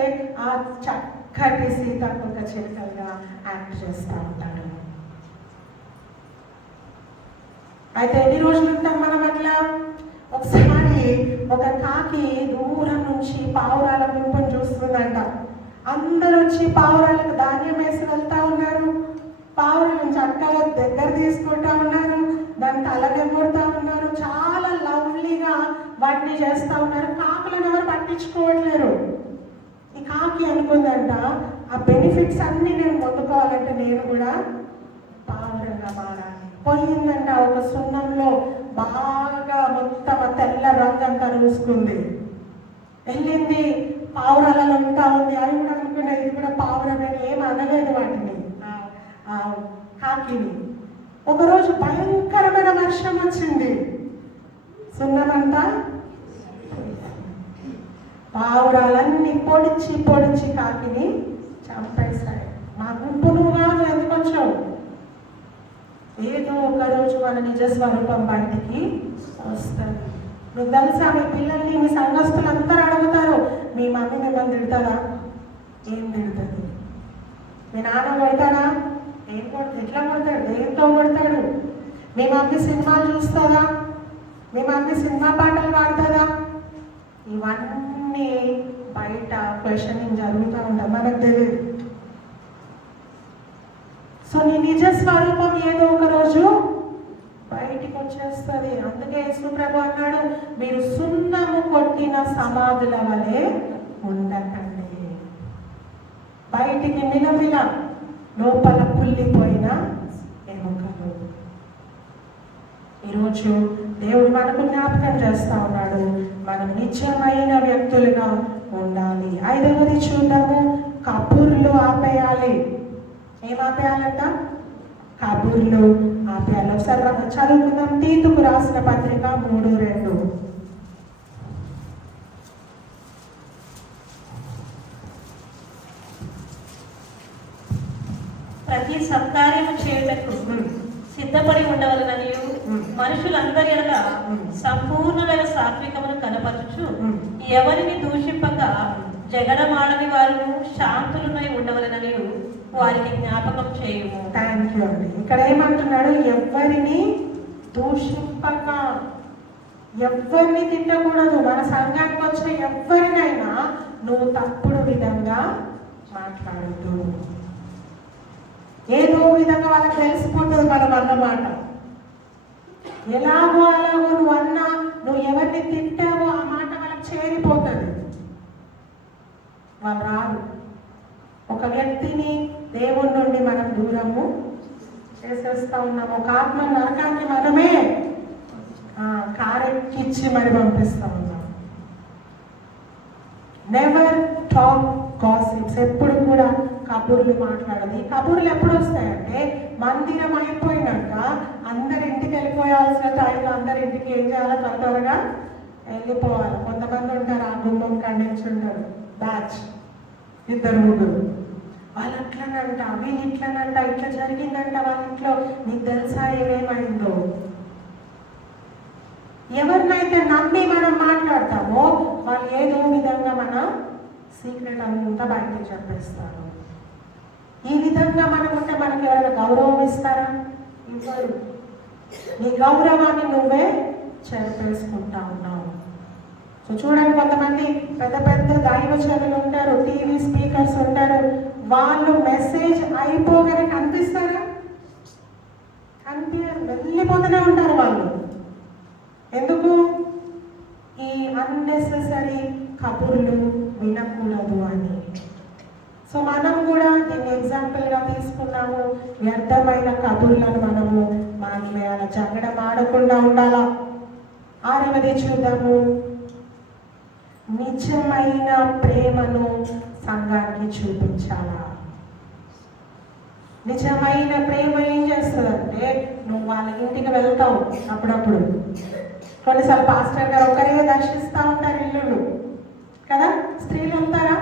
ఆ చక్కటి సీతాకొక చిలుకలుగా యాక్ట్ చేస్తూ ఉంటారు. అయితే ఎన్ని రోజులు ఉంటాం మనం అట్లా? ఒకసారి ఒక కాకి దూరం నుంచి పావురాల గుంపును చూస్తుందంట. అందరూ వచ్చి పావురాలకు ధాన్యం వేసి వెళ్తా ఉన్నారు. పావురాలను చక్కగా దగ్గర తీసుకుంటా ఉన్నారు, దాన్ని తలగెమ్మడుతూ ఉన్నారు, చాలా లవ్లీగా వాటిని చేస్తూ ఉన్నారు. కాకులను ఎవరు పట్టించుకోవట్లేరు. ఈ కాకి అనుకుందంట, ఆ బెనిఫిట్స్ అన్నీ నేను పొందుకోవాలంటే నేను కూడా పావురంగా మారాలి. పోయిందంట ఒక సున్నంలో బాగా మొత్తం తెల్ల రంగు అంతా చూసుకుంది. వెళ్ళింది, పావురాలలో ఉంటా ఉంది. అవి కూడా అనుకున్నాయి ఇది కూడా పావురమే, ఏం అనలేదు వాటిని, కాకిని. ఒకరోజు భయంకరమైన వర్షం వచ్చింది, సున్నమంతా పావురాలన్నీ పొడిచి పొడిచి కాకిని చంపేశాయి. మా గుంపు నువ్వు కాదు, ఎందుకు వచ్చావు? ఏదో ఒకరోజు మన నిజ స్వరూపం బయటికి వస్తుంది. మీకు తెలుసా, మీ పిల్లల్ని మీ సంఘస్థులు అందరూ అడుగుతారు, మీ మమ్మీ మిమ్మల్ని తిడతారా? ఏం తిడుతుంది? మీ నాన్న కొడతాడా? ఏం కొడతాడు? ఎట్లా కొడతాడు? దేంతో కొడతాడు? మీ మమ్మీ సినిమాలు చూస్తుందా? మీ మమ్మీ సినిమా పాటలు పాడుతుందా? ఇవన్నీ బయట క్వశ్చనింగ్ జరుగుతూ ఉంటాయి, మనకు తెలియదు. సో నీ నిజ స్వరూపం ఏదో ఒక రోజు బయటికి వచ్చేస్తుంది. అందుకే యేసు ప్రభు అన్నాడు, మీరు సున్నము కొట్టిన సమాధుల వలె ఉండకండి. బయటికి మిలమిల, లోపల కుళ్ళిపోయిన ఎముకలు. ఈరోజు దేవుడు మనకు జ్ఞాపకం చేస్తా ఉన్నాడు, మనం నిజమైన వ్యక్తులుగా ఉండాలి. 5వది చూద్దాము, కబుర్లు ఆపేయాలి. ఏం ఆపేయాలంట? కబుర్లు ఆపేయాలి. ఒకసారి చదువుకుందాం. తీతుకు రాసిన పత్రిక 3:2. ప్రతి సత్కార్యము చేయుటకు సిద్ధపడి ఉండవలనని మనుషులందరి ఎడల సంపూర్ణమైన సాత్వికమును కనపరచు, ఎవరిని దూషింపక జగడమాడని వారు శాంతులమై ఉండవలనని వారికి జ్ఞాపకం చేయుము. థ్యాంక్ యూ అండి. ఇక్కడ ఏమంటున్నాడు? ఎవరిని దూషింపక, ఎవరిని తిట్టకూడదు. మన సంఘానికి వచ్చే ఎవరినైనా నువ్వు తప్పుడు విధంగా మాట్లాడద్దు. ఏదో విధంగా వాళ్ళకి తెలిసిపోతుంది మనం అన్నమాట. ఎలాగో అలాగో నువ్వు అన్నా, నువ్వు ఎవరిని తిట్టావో ఆ మాట వాళ్ళకి చేరిపోతుంది, వాళ్ళు రాదు. ఒక వ్యక్తిని దేవుడి నుండి మనం దూరము చేసేస్తా ఉన్నాము. ఒక ఆత్మ నరకాన్ని మనమే కారెక్కిచ్చి మరి పంపిస్తా ఉన్నాం. Never talk gossips. ఎప్పుడు కూడా కబుర్లు మాట్లాడదు. ఈ కబుర్లు ఎప్పుడు వస్తాయంటే మందిరం అయిపోయినాక అందరి ఇంటికి వెళ్ళిపోయాల్సిన టైంలో అందరి ఇంటికి ఏం చేయాలో త్వరగా వెళ్ళిపోవాలి. కొంతమంది ఉంటారు ఆ గుమ్మం కండించి ఉంటారు, బ్యాచ్ 2-3. వాళ్ళు అట్లనంట, వీళ్ళు ఇట్లనంట, ఇట్లా జరిగిందంట వాళ్ళ ఇంట్లో, నీకు తెలుసా ఏమేమైందో? ఎవరినైతే నమ్మి మనం మాట్లాడతామో వాళ్ళు ఏదో విధంగా మన సీక్రెట్ అంతా బయటకు చెప్పేస్తారు. ఈ విధంగా మనం ఉంటే మనకి ఎవరైనా గౌరవం ఇస్తారా? ఇవ్వరు. నీ గౌరవాన్ని నువ్వే చెరిపేసుకుంటా ఉన్నావు. సో చూడండి, కొంతమంది పెద్ద పెద్ద దైవజనులు ఉంటారు, టీవీ స్పీకర్స్ ఉంటారు, వాళ్ళు మెసేజ్ అయిపోగానే కనిపిస్తారా? వెళ్ళిపోతూనే ఉంటారు వాళ్ళు. ఎందుకు? ఈ అన్నెసెసరీ కబుర్లు వినకూడదు అని. సో మనం కూడా దీన్ని ఎగ్జాంపుల్గా తీసుకున్నాము. వ్యర్థమైన కబుర్లను మనము మాట్లాడాలి, జగడం ఆడకుండా ఉండాలా. 6వది చూద్దాము, నిజమైన ప్రేమను సంఘానికి చూపించాలా. నిజమైన ప్రేమ ఏం చేస్తుందంటే, నువ్వు వాళ్ళ ఇంటికి వెళ్తావు అప్పుడప్పుడు. కొన్నిసార్లు పాస్టర్ గారు ఒకరే దర్శిస్తూ ఉంటారు ఇల్లులు కదా. స్త్రీలు వెళ్తారా?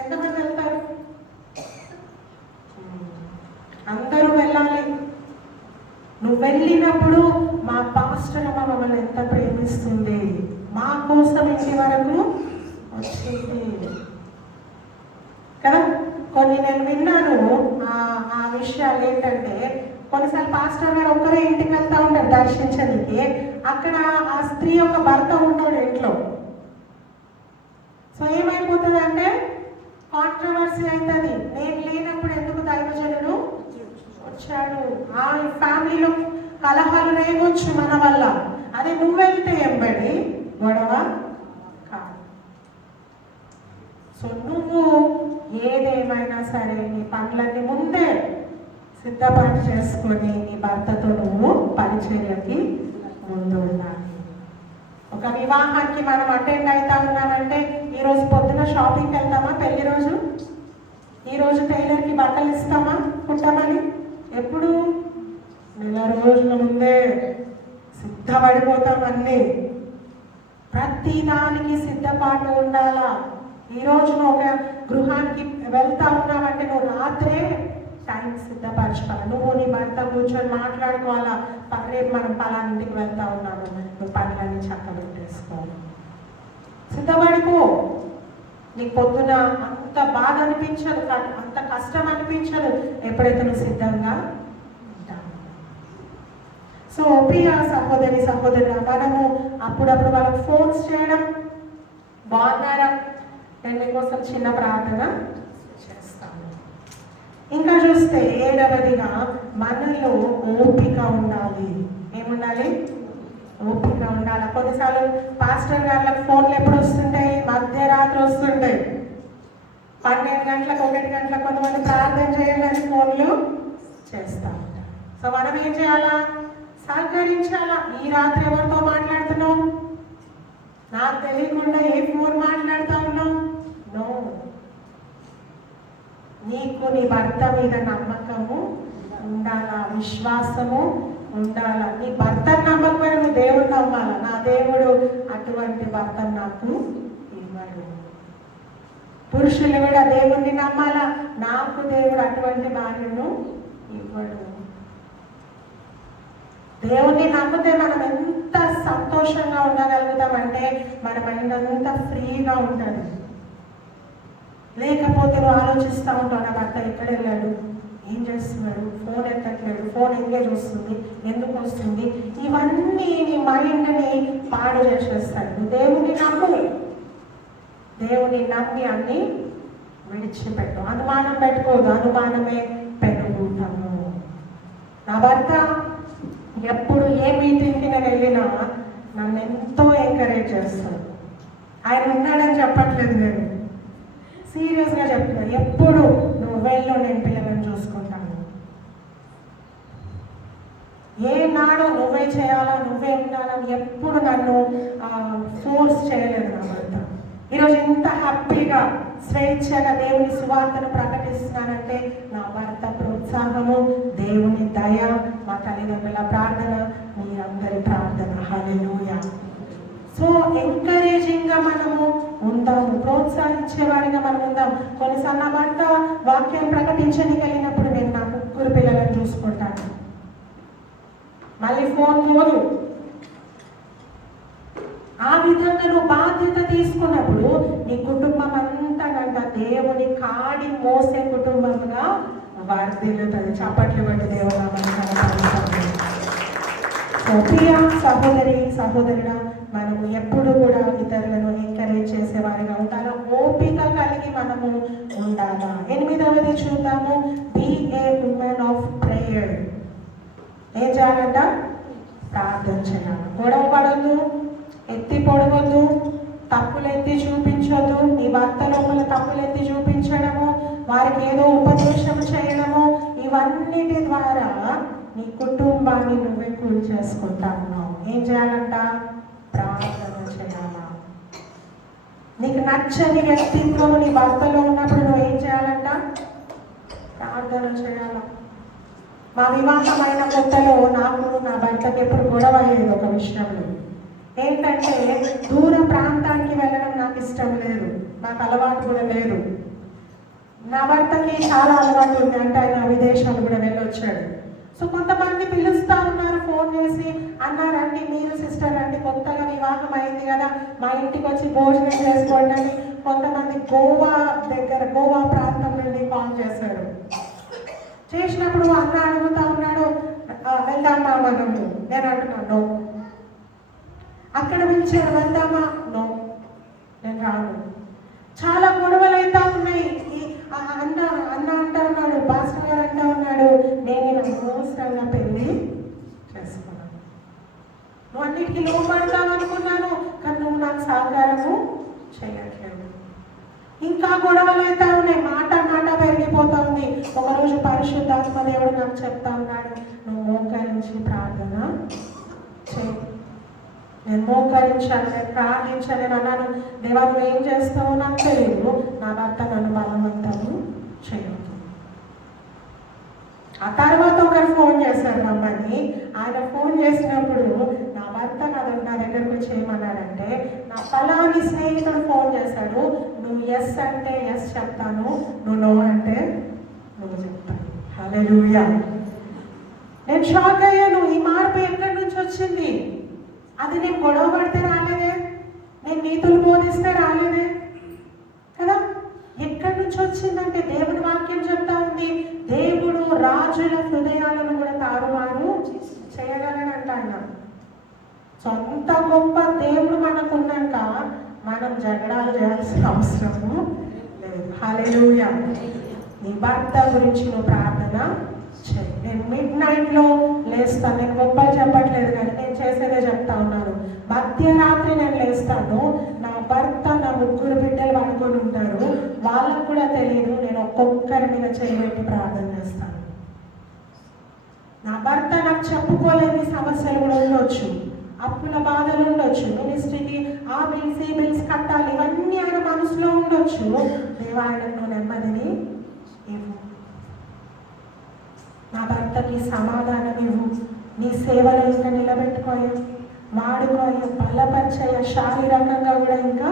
ఎంతమంది వెళ్తారు? అందరూ వెళ్ళాలి. నువ్వు వెళ్ళినప్పుడు మా పాస్టర్ అమ్మ మమ్మల్ని ఎంత ప్రేమిస్తుంది, మా కోసం ఇంటి వరకు వచ్చింది కదా. కొన్ని నేను విన్నాను ఆ విషయాలు ఏంటంటే, కొన్నిసార్లు పాస్టర్ గారు ఒక్కరే ఇంటికి వెళ్తూ ఉంటారు దర్శించడానికి. అక్కడ ఆ స్త్రీ యొక్క భర్త ఉంటాడు ఇంట్లో. సో ఏమైపోతుంది అంటే కాంట్రవర్సీ అవుతుంది. నేను లేనప్పుడు ఎందుకు దైవజనుడు వచ్చాడు? ఆ ఫ్యామిలీలో కలహాలు రేగొచ్చు మన వల్ల. అదే నువ్వు వెళ్తే ఎంబడి గొడవ కాదు. సో నువ్వు ఏదేమైనా సరే నీ పనులన్నీ ముందే సిద్ధపాటు చేసుకొని నీ భర్తతో నువ్వు పరిచర్యకి ముందు ఉండాలి. ఒక వివాహానికి మనం అటెండ్ అవుతా ఉన్నామంటే, ఈరోజు పొద్దున షాపింగ్కి వెళ్తామా? పెళ్లి రోజు ఈరోజు టైలర్కి బట్టలు ఇస్తామా కుట్టమని? ఎప్పుడు? నెల రోజుల ముందే సిద్ధపడిపోతాం. అన్నీ ప్రతి దానికి సిద్ధపాటు ఉండాలా. ఈరోజు నువ్వు ఒక గృహానికి వెళ్తా ఉన్నావంటే నువ్వు రాత్రే టైం సిద్ధపరచుకోవాలి. నువ్వు నీ భర్త కూర్చొని మాట్లాడుకోవాలా, రేపు మనం పలానింటికి వెళ్తా ఉన్నాము, నువ్వు పనులన్నీ చక్కబెట్టేసుకోవాలి. సిద్ధపడిపో. నీకు పొద్దున అంత బాధ అనిపించదు, అంత కష్టం అనిపించదు ఎప్పుడైతే నువ్వు సిద్ధంగా ఉంటావు. సో ప్రియ సహోదరి సహోదరులు, మనము అప్పుడప్పుడు వాళ్ళకి ఫోన్స్ చేయడం, బాగున్నారా, పెళ్లి కోసం చిన్న ప్రార్థన చేస్తాము. ఇంకా చూస్తే 7వదిగా మనలో ఓపిక ఉండాలి. ఏముండాలి? ఓపిక ఉండాలి. కొన్నిసార్లు పాస్టర్ గారికి ఫోన్లు ఎప్పుడు వస్తుంటాయి? మధ్యరాత్రి వస్తుంటాయి. 12 గంటలకు 1 గంటలకు కొంతమంది ప్రార్థన చేయాలని ఫోన్లు చేస్తూ ఉంటారు. సో మనం ఏం చేయాలా? సహకరించాలా. ఈ రాత్రి ఎవరితో మాట్లాడుతున్నావు? నాకు తెలియకుండా ఏ ఫోన్ మాట్లాడుతా ఉన్నావు? నో. నీకు నీ భర్త మీద నమ్మకము ఉండాలా, విశ్వాసము ఉండాలా. నీ భర్త నమ్మకమైన నువ్వు దేవుడు నమ్మాలా. నా దేవుడు అటువంటి భర్త నాకు ఇవ్వడు. పురుషులు కూడా దేవుణ్ణి నమ్మాలా. నాకు దేవుడు అటువంటి భార్యను ఇవ్వడు. దేవుణ్ణి నమ్మితే మనం ఎంత సంతోషంగా ఉండగలుగుతామంటే మన మైండ్ అంతా ఫ్రీగా ఉంటుంది. లేకపోతే నువ్వు ఆలోచిస్తూ ఉంటావు, నా భర్త ఎక్కడ వెళ్ళాడు, ఏం చేస్తున్నాడు, ఫోన్ ఎత్తట్లేడు, ఫోన్ ఎంగేజ్ వస్తుంది, ఎందుకు వస్తుంది, ఇవన్నీ నీ మైండ్ని పాడు చేసేస్తాడు. నువ్వు దేవుని నమ్ము. దేవుని నమ్మి అన్ని విడిచిపెట్టు. అనుమానం పెట్టుకోదు, అనుమానమే పెట్టుకుంటాము. నా భర్త ఎప్పుడు ఏ మీటింగ్కి నేను వెళ్ళినా నన్ను ఎంతో ఎంకరేజ్ చేస్తాడు. ఆయన ఉన్నాడని చెప్పట్లేదు, నేను సీరియస్గా చెప్తున్నాను. ఎప్పుడు నువ్వు వెళ్ళు, నేను పిల్లలను చూసుకుంటాను. ఏనాడో నువ్వే చేయాలా, నువ్వే ఉండాలని ఎప్పుడు నన్ను ఫోర్స్ చేయలేదు నా భర్త. ఈరోజు ఇంత హ్యాపీగా స్వేచ్ఛగా దేవుని సువార్తను ప్రకటిస్తున్నానంటే నా భర్త ప్రోత్సాహము, దేవుని దయ, మా తల్లిదండ్రుల ప్రార్థన, మీరందరి ప్రార్థన. హల్లెలూయా. సో ఎంకరేజింగ్గా మనము ఉందాము, ప్రోత్సహించేవాడిగా మనం ఉందాం. కొన్నిసార్లు నా భర్త వాక్యం ప్రకటించడానికి వెళ్ళినప్పుడు నేను నా 3 పిల్లలను చూసుకుంటాను. మళ్ళీ ఫోన్ పోదు. ఆ విధంగా నువ్వు బాధ్యత తీసుకున్నప్పుడు నీ కుటుంబం అంతా కనుక దేవుని కాడి మోసే కుటుంబంగా వర్ధిల్లుతుంది. చప్పట్లు పెట్టి దేవుడు ప్రియ సహోదరి సహోదరుడా, మనము ఎప్పుడు కూడా ఇతరులను ఎంకరేజ్ చేసేవారిగా ఉండాలి. ఓపిక కలిగి మనము ఉండాలా. 8వది చూద్దాము. Be a women of prayer. ఏం చేయాలంట? ప్రార్థన చేయాలి. గొడవ పడద్దు, ఎత్తి పొడవద్దు, తప్పులు ఎత్తి చూపించొద్దు. నీ భర్త లోపల తప్పులు ఎత్తి చూపించడము, వారికి ఏదో ఉపదేశం చేయడము, ఇవన్నిటి ద్వారా నీ కుటుంబాన్ని నువ్వే కూల్ చేసుకుంటా ఉన్నావు. ఏం చేయాలంట? ప్రార్థన చేయాలా. నీకు నచ్చని వ్యక్తిత్వం నీ భర్తలో ఉన్నప్పుడు నువ్వు ఏం చేయాలంట? ప్రార్థన చేయాలా. మా వివాహమైన కొత్తలో నాకు నా భర్తకి ఎప్పుడు గొడవ అయ్యేది ఒక విషయంలో. ఏంటంటే దూర ప్రాంతానికి వెళ్ళడం నాకు ఇష్టం లేదు, నాకు అలవాటు కూడా లేదు. నా భర్తకి చాలా అలవాటు ఉంది, అంటే ఆయన విదేశాలు కూడా వెళ్ళొచ్చాడు. సో కొంతమంది పిలుస్తూ ఉన్నారు, ఫోన్ చేసి అన్నారండి, మీరు సిస్టర్ అండి, కొత్తగా వివాహం అయింది కదా, మా ఇంటికి వచ్చి భోజనం చేసుకోండి అని కొంతమంది గోవా ప్రాంతం నుండి కాల్ చేశారు. చేసినప్పుడు అన్న అడుగుతా ఉన్నాడు, వెళ్దామా మనము? నేను అంటున్నాను, అక్కడ పిలిచాడు, వెళ్దామా? నో, నేను రాను. చాలా గొడవలు అవుతా ఉన్నాయి. అన్న అంటా ఉన్నాడు, పాస్టర్ గారు అంటా ఉన్నాడు, నేను అనవసరంగా పెళ్ళి చేసుకున్నాను, నువ్వు అన్నిటికీ లోపడతావు అనుకున్నాను, కానీ నువ్వు నాకు సహకారము చేయట్లేదు. ఇంకా గొడవలు అవుతా ఉన్నాయి, మాట పెరిగిపోతా ఉంది. ఒకరోజు పరిశుద్ధాత్మ దేవుడు నాకు చెప్తా ఉన్నాడు, నువ్వు మోకరించి ప్రార్థన చేయి. నేను మోకరించాను, నేను ప్రార్థించాను. నేను అన్నాను, దేవా నువ్వు ఏం చేస్తావో నాకు తెలియదు, నా భర్త నన్ను బలవంతము చేయదు. ఆ తర్వాత ఒకరు ఫోన్ చేశారు మమ్మల్ని. ఆయన ఫోన్ చేసినప్పుడు నా భర్త నా దగ్గరకు వచ్చి ఏమన్నాడంటే, నా ఫలాని స్నేహితుడు ఫోన్ చేశాడు, నువ్వు ఎస్ అంటే ఎస్ చెప్తాను, నువ్వు నో అంటే నువ్వు చెప్తాను. హల్లెలూయా. నేను షాక్ అయ్యాను. ఈ మార్పు ఎక్కడి నుంచి వచ్చింది? అది నేను గొడవ పడితే రాలేదే, నేను నీతులు బోధిస్తే రాలేదే కదా. ఎక్కడి నుంచి వచ్చిందంటే దేవుని వాక్యం చెప్తా ఉంది, దేవుడు రాజుల హృదయాలను కూడా తారుమారు చేయగలని అంటాడు. సో అంత గొప్ప దేవుడు మనకున్నాక మనం జగడాలు చేయాల్సిన అవసరము లేదు. హల్లెలూయా. నీ భర్త గురించి నువ్వు ప్రార్థన చేయి. నేను మిడ్నైట్లో లేస్తాను, నేను గొప్పలు చెప్పట్లేదు కానీ నేను చేసేదే చెప్తా ఉన్నాను. మధ్యరాత్రి నేను లేస్తాను, నా భర్త నా 3 బిడ్డలు పడుకొని ఉంటారు, వాళ్ళకు కూడా తెలియదు, నేను ఒక్కొక్కరి మీద చేయబెట్టి ప్రార్థన చేస్తాను. నా భర్త నాకు చెప్పుకోలేని సమస్యలు కూడా ఉండొచ్చు, అప్పుల బాధలు ఉండొచ్చు, మినిస్ట్రీకి ఆ బిల్స్ ఈ బిల్స్ కట్టాలి, ఇవన్నీ ఆయన మనసులో ఉండొచ్చు. దేవా ఆయనకు నెమ్మదిని ఇవ్వు, నా భర్తకి సమాధానం ఇవ్వు, నీ సేవలో ఇంకా నిలబెట్టుకోయ, వాడుకోయ, బలపరిచయ, శారీరకంగా కూడా ఇంకా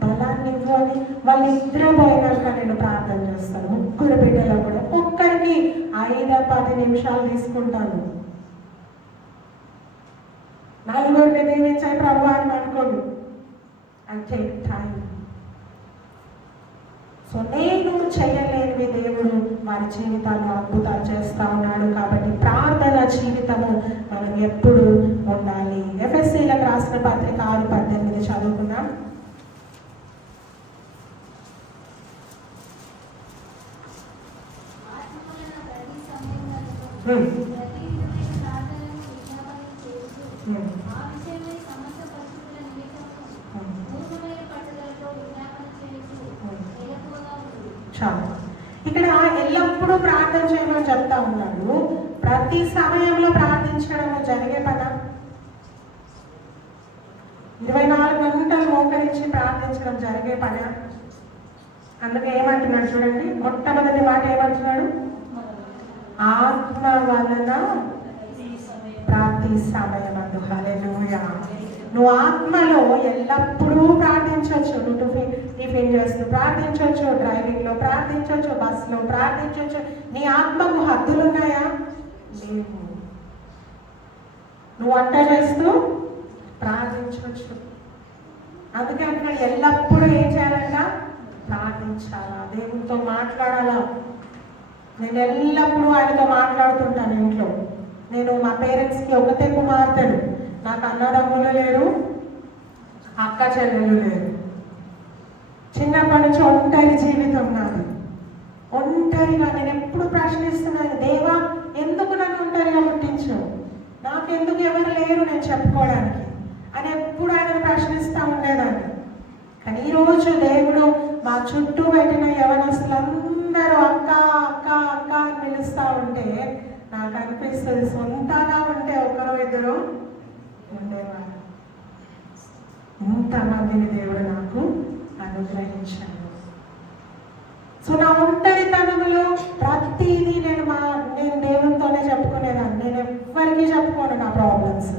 బలాన్ని ఇవ్వు అని వాళ్ళు ఇద్దరు పోయినాక నేను ప్రార్థన చేస్తాను. ముగ్గురు బిడ్డలో కూడా ఒక్కరికి 5-10 నిమిషాలు తీసుకుంటాను. నలుగురిని దీవించే ప్రభు అని అనుకోడు. I take time. సో నేను చేయలేనివి దేవుడు వారి జీవితాల్లో అద్భుతాలు చేస్తా ఉన్నాడు. కాబట్టి ప్రార్థన జీవితము మనం ఎప్పుడు ఉండాలి. ఎఫెసీలకు రాసిన పత్రిక 6:18 చదువుకున్నాం. చాలు. ఇక్కడ ఎల్లప్పుడూ ప్రార్థన చేయమని చెప్తా ఉన్నాడు. ప్రతి సమయంలో ప్రార్థించడం జరిగే పదా? 24 గంటలు మోకరించి ప్రార్థించడం జరిగే పదా? అందుకే ఏమంటున్నాడు చూడండి, మొట్టమొదటి మాట ఏమంటున్నాడు? ఆత్మ వలన ప్రతి సమయమందు. హల్లెలూయా. నువ్వు ఆత్మలో ఎల్లప్పుడూ ప్రార్థించవచ్చు. నువ్వు టిఫిన్ చేస్తూ ప్రార్థించవచ్చు, డ్రైవింగ్లో ప్రార్థించవచ్చు, బస్సులో ప్రార్థించవచ్చు. నీ ఆత్మకు హద్దులు ఉన్నాయా? లేవు. నువ్వు వంట చేస్తూ ప్రార్థించవచ్చు. అందుకే అంటున్నాడు ఎల్లప్పుడూ ఏం చేయాలంట? ప్రార్థించాలా, దేవునితో మాట్లాడాలా. నేను ఎల్లప్పుడూ ఆయనతో మాట్లాడుతుంటాను ఇంట్లో. నేను మా పేరెంట్స్కి ఒకతే కుమార్తెను, నాకు అన్నదమ్ములు లేరు, అక్క చెల్లెలు లేరు. చిన్నప్పటి నుంచి ఒంటరి జీవితం నాది. ఒంటరిగా నేను ఎప్పుడు ప్రశ్నిస్తున్నాను, దేవా ఎందుకు నన్ను ఒంటరిగా పుట్టించావు, నాకెందుకు ఎవరు లేరు నేను చెప్పుకోవడానికి అని ఎప్పుడు ఆయన ప్రశ్నిస్తూ ఉండేదాన్ని. కానీ ఈరోజు దేవుడు మా చుట్టూ పెట్టిన యవనస్తులందరూ అక్క అక్క అక్క అని పిలుస్తూ ఉంటే నాకు అనిపిస్తుంది, సొంతగా ఉంటే ఒకరో ఇద్దరు ఉండేవారు. ఇంతమందిని దేవుడు నాకు అనుగ్రహించాడు. సో నా ఒంటరితనంలో ప్రతిదీ నేను దేవునితోనే చెప్పుకునేదాన్ని. నేను ఎవ్వరికీ చెప్పుకోను నా ప్రాబ్లమ్స్.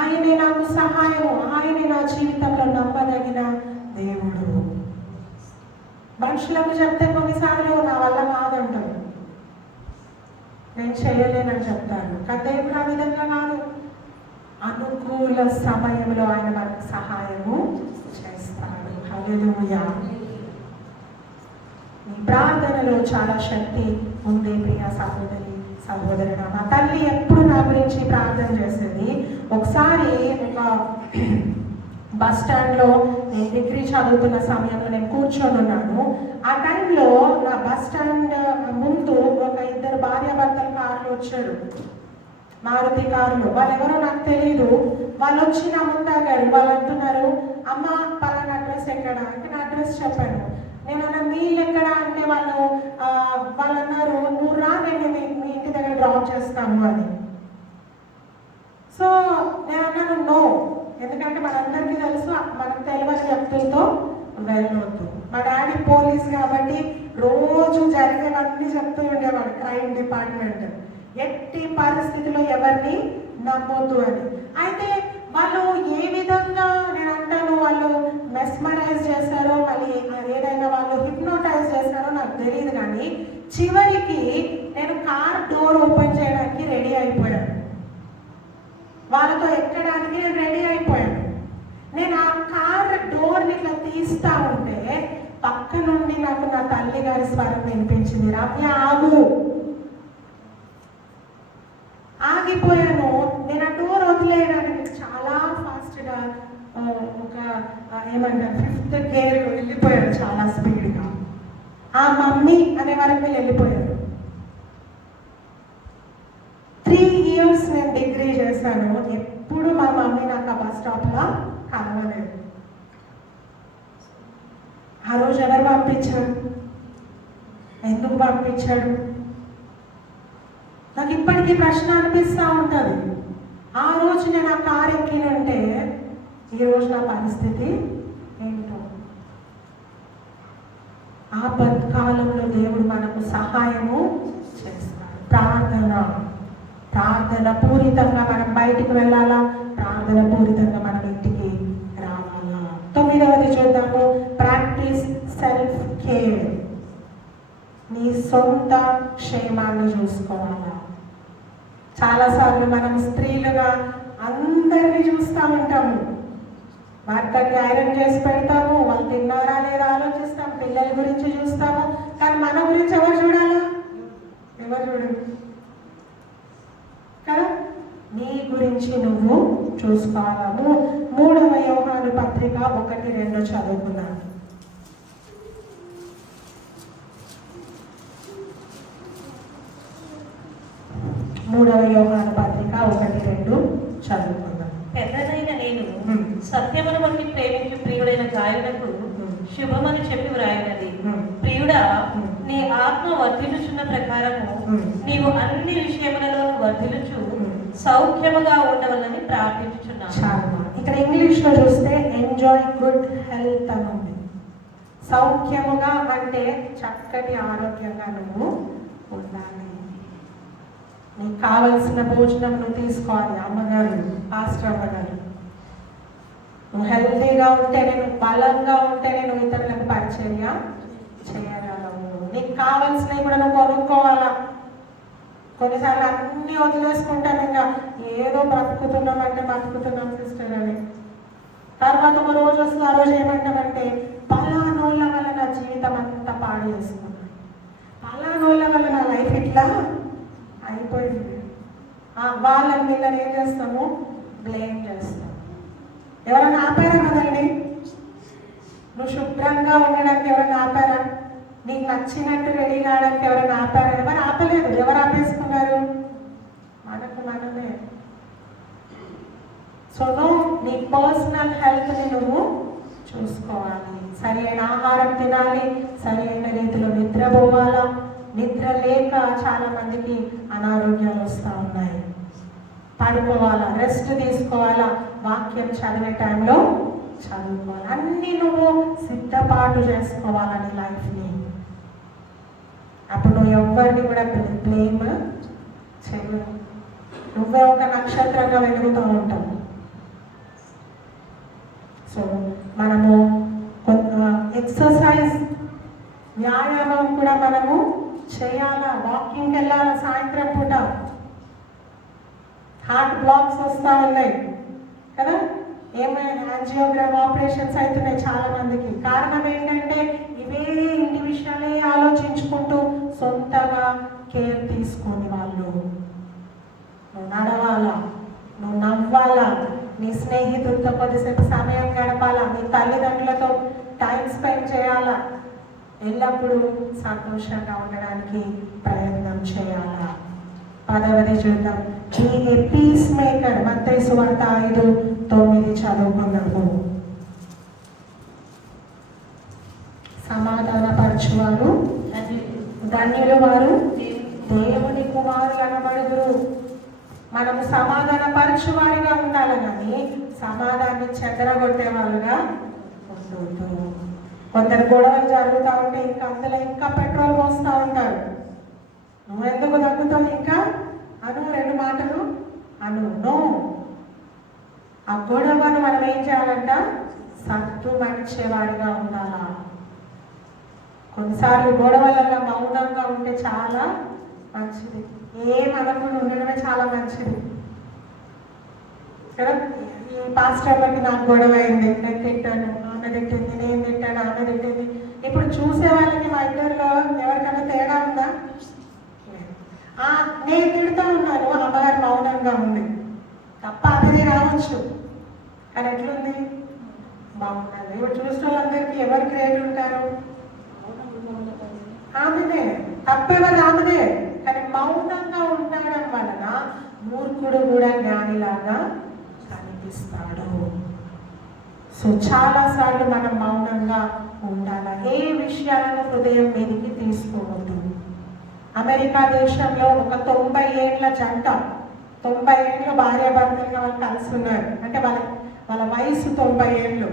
ఆయనే నాకు సహాయము, ఆయనే నా జీవితంలో నమ్మదగిన దేవుడు. మనుషులకు చెప్తే కొన్నిసార్లు నా వల్ల కాదంటారు, నేను చేయలేనని చెప్తాను. కానీ దేవుడు ఆ విధంగా కాదు. అనుకూల సమయంలో ఆయన మనకు సహాయము చేస్తాడు. హల్లెలూయా. ఈ ప్రార్థనలో చాలా శక్తి ఉంది ప్రియ సహోదరి సహోదరుడు. మా తల్లి ఎప్పుడు నా గురించి ప్రార్థన చేసేది. ఒకసారి ఒక బస్ స్టాండ్లో నేను డిగ్రీ చదువుతున్న సమయంలో నేను కూర్చొని ఉన్నాను. ఆ టైంలో నా బస్ స్టాండ్ ముందు ఒక 2 భార్యాభర్తల కార్లు వచ్చారు, మారుతి కార్లు. వాళ్ళు ఎవరో నాకు తెలియదు. వాళ్ళు వచ్చి నా ముందు ఆగారు. వాళ్ళు అంటున్నారు, అమ్మ పలానా అడ్రస్ ఎక్కడ అంటే నా అడ్రస్ చెప్పాను. నేను అన్న మీళ్ళు ఎక్కడ అంటే వాళ్ళు అన్నారు, నువ్వు రా, నేను మీ ఇంటి దగ్గర డ్రాప్ చేస్తాము అని. సో నేను అన్నాను నో, ఎందుకంటే మనందరికీ తెలుసు మనకు తెలియని వ్యక్తులతో వెళ్ళొద్దు. మా డాడీ పోలీస్ కాబట్టి రోజు జరిగేవన్నీ చెప్తూ ఉండేవాడు, క్రైమ్ డిపార్ట్మెంట్, ఎట్టి పరిస్థితిలో ఎవరిని నమ్మొద్దు అని. అయితే వాళ్ళు ఏ విధంగా నేను అంటాను వాళ్ళు మెస్మరైజ్ చేశారో, మళ్ళీ ఏదైనా వాళ్ళు హిప్నోటైజ్ చేశారో నాకు తెలియదు. కానీ చివరికి నేను కార్ డోర్ ఓపెన్ చేయడానికి రెడీ అయిపోయాను. వాళ్ళతో ఎక్కడానికి నేను రెడీ అయిపోయాను. నేను ఆ కార్ డోర్ని ఇట్లా తీస్తా ఉంటే పక్క నుండి నాకు నా తల్లి గారి స్వరం వినిపించింది, రమ్య ఆగు. ఆగిపోయాను. నేను ఆ డోర్ వదిలేయడానికి చాలా ఫాస్ట్గా ఒక ఏమంటారు 5th గేర్ వెళ్ళిపోయాడు చాలా స్పీడ్గా. ఆ మమ్మీ అనే వరకు వెళ్ళిపోయారు. 3 years నేను డిగ్రీ చేశాను. ఎప్పుడు మా మమ్మీ నాకు ఆ బస్ స్టాప్లో కలవలేదు. ఆ రోజు ఎవరు పంపించాడు, ఎందుకు పంపించాడు? నాకు ఇప్పటికీ ప్రశ్న అనిపిస్తూ ఉంటుంది, ఆ రోజు నేను ఆ కారు ఎక్కినంటే ఈరోజు నా పరిస్థితి ఏంటో. ఆపత్కాలంలో దేవుడు మనకు సహాయము చేస్తాడు. ప్రార్థన పూరితంగా మనం బయటికి వెళ్ళాలా, ప్రార్థన పూరితంగా మనం ఇంటికి రావాలా. 9వది చూద్దాము, ప్రాక్టీస్ సెల్ఫ్ కేర్. నీ సొంత క్షేమాన్ని చూసుకోవాలా. చాలాసార్లు మనం స్త్రీలుగా అందరినీ చూస్తూ ఉంటాము, భర్తకి ఐరన్ చేసి పెడతాము, వాళ్ళు తిన్నారా లేదా ఆలోచిస్తాం, పిల్లల గురించి చూస్తాము, కానీ మన గురించి ఎవరు చూడాలా? ఎవరు చూడండి కదా. నీ గురించి నువ్వు చూసుకోవాలా. 3వ యోహాను పత్రిక 1-2 చదువుకున్నాను. 3వ యోహాను పత్రిక 1-2 చదువుకున్నాను. పెద్దదైన నేను సత్యమును బట్టి ప్రేమించు ప్రియుడైన గాయకులకు శుభమని చెప్పి వ్రాయినది. ప్రియుడా, నీ ఆత్మ వర్ధిల్లుచున్న ప్రకారము నీవు అన్ని విషయములలో వర్ధిల్లుచు సౌఖ్యముగా ఉండవాలని ప్రార్థించుచున్నాను. ఇక్కడ ఇంగ్లీష్ లో చూస్తే ఎంజాయ్ గుడ్ హెల్త్ అని ఉంది. సౌఖ్యముగా అంటే చక్కటి ఆరోగ్యంగా నువ్వు ఉండాలి. నీకు కావలసిన భోజనం నువ్వు తీసుకోవాలి. అమ్మగారు, పాస్టర్ అమ్మగారు, నువ్వు హెల్తీగా ఉంటే, నేను బలంగా ఉంటే నేను ఇతరులకు పరిచర్య చేయగలవు. నీకు కావాల్సినవి కూడా నువ్వు కొనుక్కోవాలా. కొన్నిసార్లు అన్నీ వదిలేసుకుంటాను, ఇంకా ఏదో బ్రతుకుతున్నామంటే బతుకుతున్నాం సిస్టర్ అని. తర్వాత ఒక రోజు వస్తుంది, ఆ రోజు ఏమంటామంటే పలానోళ్ళ వల్ల నా జీవితం అంతా పాడు చేసుకున్నాను, పలానోళ్ళ వల్ల నా లైఫ్ ఇట్లా అయిపోయింది. వాళ్ళని వీళ్ళని ఏం చేస్తాము, బ్లేమ్ చేస్తాము. ఎవరైనా ఆపారా కదండి? నువ్వు శుభ్రంగా ఉండడానికి ఎవరైనా ఆపారా? నీకు నచ్చినట్టు రెడీ కావడానికి ఎవరైనా ఆపారా? ఎవరు ఆపలేదు. ఎవరు ఆపేసుకున్నారు? మనకు మనమే. సో నీ పర్సనల్ హెల్త్ని నువ్వు చూసుకోవాలి. సరి అయిన ఆహారం తినాలి, సరి అయిన రీతిలో నిద్రపోవాలా. నిద్ర లేక చాలా మందికి అనారోగ్యాలు వస్తూ ఉన్నాయి. పడుకోవాలా, రెస్ట్ తీసుకోవాలా, వాక్యం చదివే టైంలో చదువుకోవాలి. అన్నీ నువ్వు సిద్ధపాటు చేసుకోవాలని లైఫ్ని. అప్పుడు నువ్వు ఎవరిని కూడా బ్లేమ్ చేయవు. నువ్వే ఒక నక్షత్రంగా వెలుగుతూ ఉంటావు. సో మనము ఎక్సర్సైజ్, వ్యాయామం కూడా మనము చేయాలా. వాకింగ్కి వెళ్ళాలా సాయంత్రం పూట. హార్ట్ బ్లాక్స్ వస్తూ ఉన్నాయి కదా, ఏమైనా యాంజియోగ్రామ్ ఆపరేషన్స్ అవుతున్నాయి చాలా మందికి. కారణం ఏంటంటే ఇవే ఇంటి విషయాలే ఆలోచించుకుంటూ సొంతగా కేర్ తీసుకొని వాళ్ళు. నువ్వు నడవాలా, నువ్వు నవ్వాలా, నీ స్నేహితులతో కొద్దిసేపు సమయం గడపాలా, నీ తల్లిదండ్రులతో టైం స్పెండ్ చేయాలా, ఎల్లప్పుడూ సంతోషంగా ఉండడానికి ప్రయత్నం చేయాలా. 10వది చూద్దాం, బీ ఏ పీస్ మేకర్. మత్తయి సువార్త 5:9 చదువుకున్నాము. సమాధానపరచువారు ధన్యులు వారు దేవుని కుమారులు అనబడుదురు. మనము సమాధానపరచువారిగా ఉండాలి, కానీ సమాధానాన్ని చెదరగొట్టే వాళ్ళుగా ఉండొద్దు. కొందరు గొడవలు జరుగుతూ ఉంటే ఇంకా అందులో ఇంకా పెట్రోల్ పోస్తూ ఉంటారు. నువ్వు ఎందుకు తగ్గుతావు, ఇంకా అను 2 మాటలు అను. నో, ఆ గొడవను మనం ఏం చేయాలంట, సత్తు మంచేవాడిగా ఉండాలా. కొన్నిసార్లు గొడవలలో మౌనంగా ఉంటే చాలా మంచిది. ఏమనకుండా ఉండడమే చాలా మంచిది కదా. ఈ పాస్టర్ బట్టి నాకు గొడవ అయింది, నేను తిట్టాను, ఆమె తిట్టింది, నేను తిట్టాను, ఆమె తిట్టింది. ఇప్పుడు చూసే వాళ్ళకి మా ఇద్దరిలో ఎవరికైనా తేడా ఉందా? నేను తిడుతూ ఉన్నాను, అమ్మగారు మౌనంగా ఉంది. తప్ప అనేది రావచ్చు, కానీ ఎట్లుంది, బాగున్నది. ఇప్పుడు చూసిన వాళ్ళందరికీ ఎవరు గ్రేట్ ఉంటారు? ఆమెనే. తప్పెవరు? ఆమెనే. కానీ మౌనంగా ఉండడం వలన మూర్ఖుడు కూడా జ్ఞానిలాగా కనిపిస్తాడు. సో చాలాసార్లు మనం మౌనంగా ఉండాలి. ఏ విషయాలను హృదయం మీదకి తీసుకోవద్దు. అమెరికా దేశంలో ఒక 90 ఏళ్ళ జంట, 90 ఏళ్ళు భార్యాభర్తలుగా వాళ్ళు కలిసి ఉన్నారు. అంటే వాళ్ళ వయసు 90 ఏళ్ళు.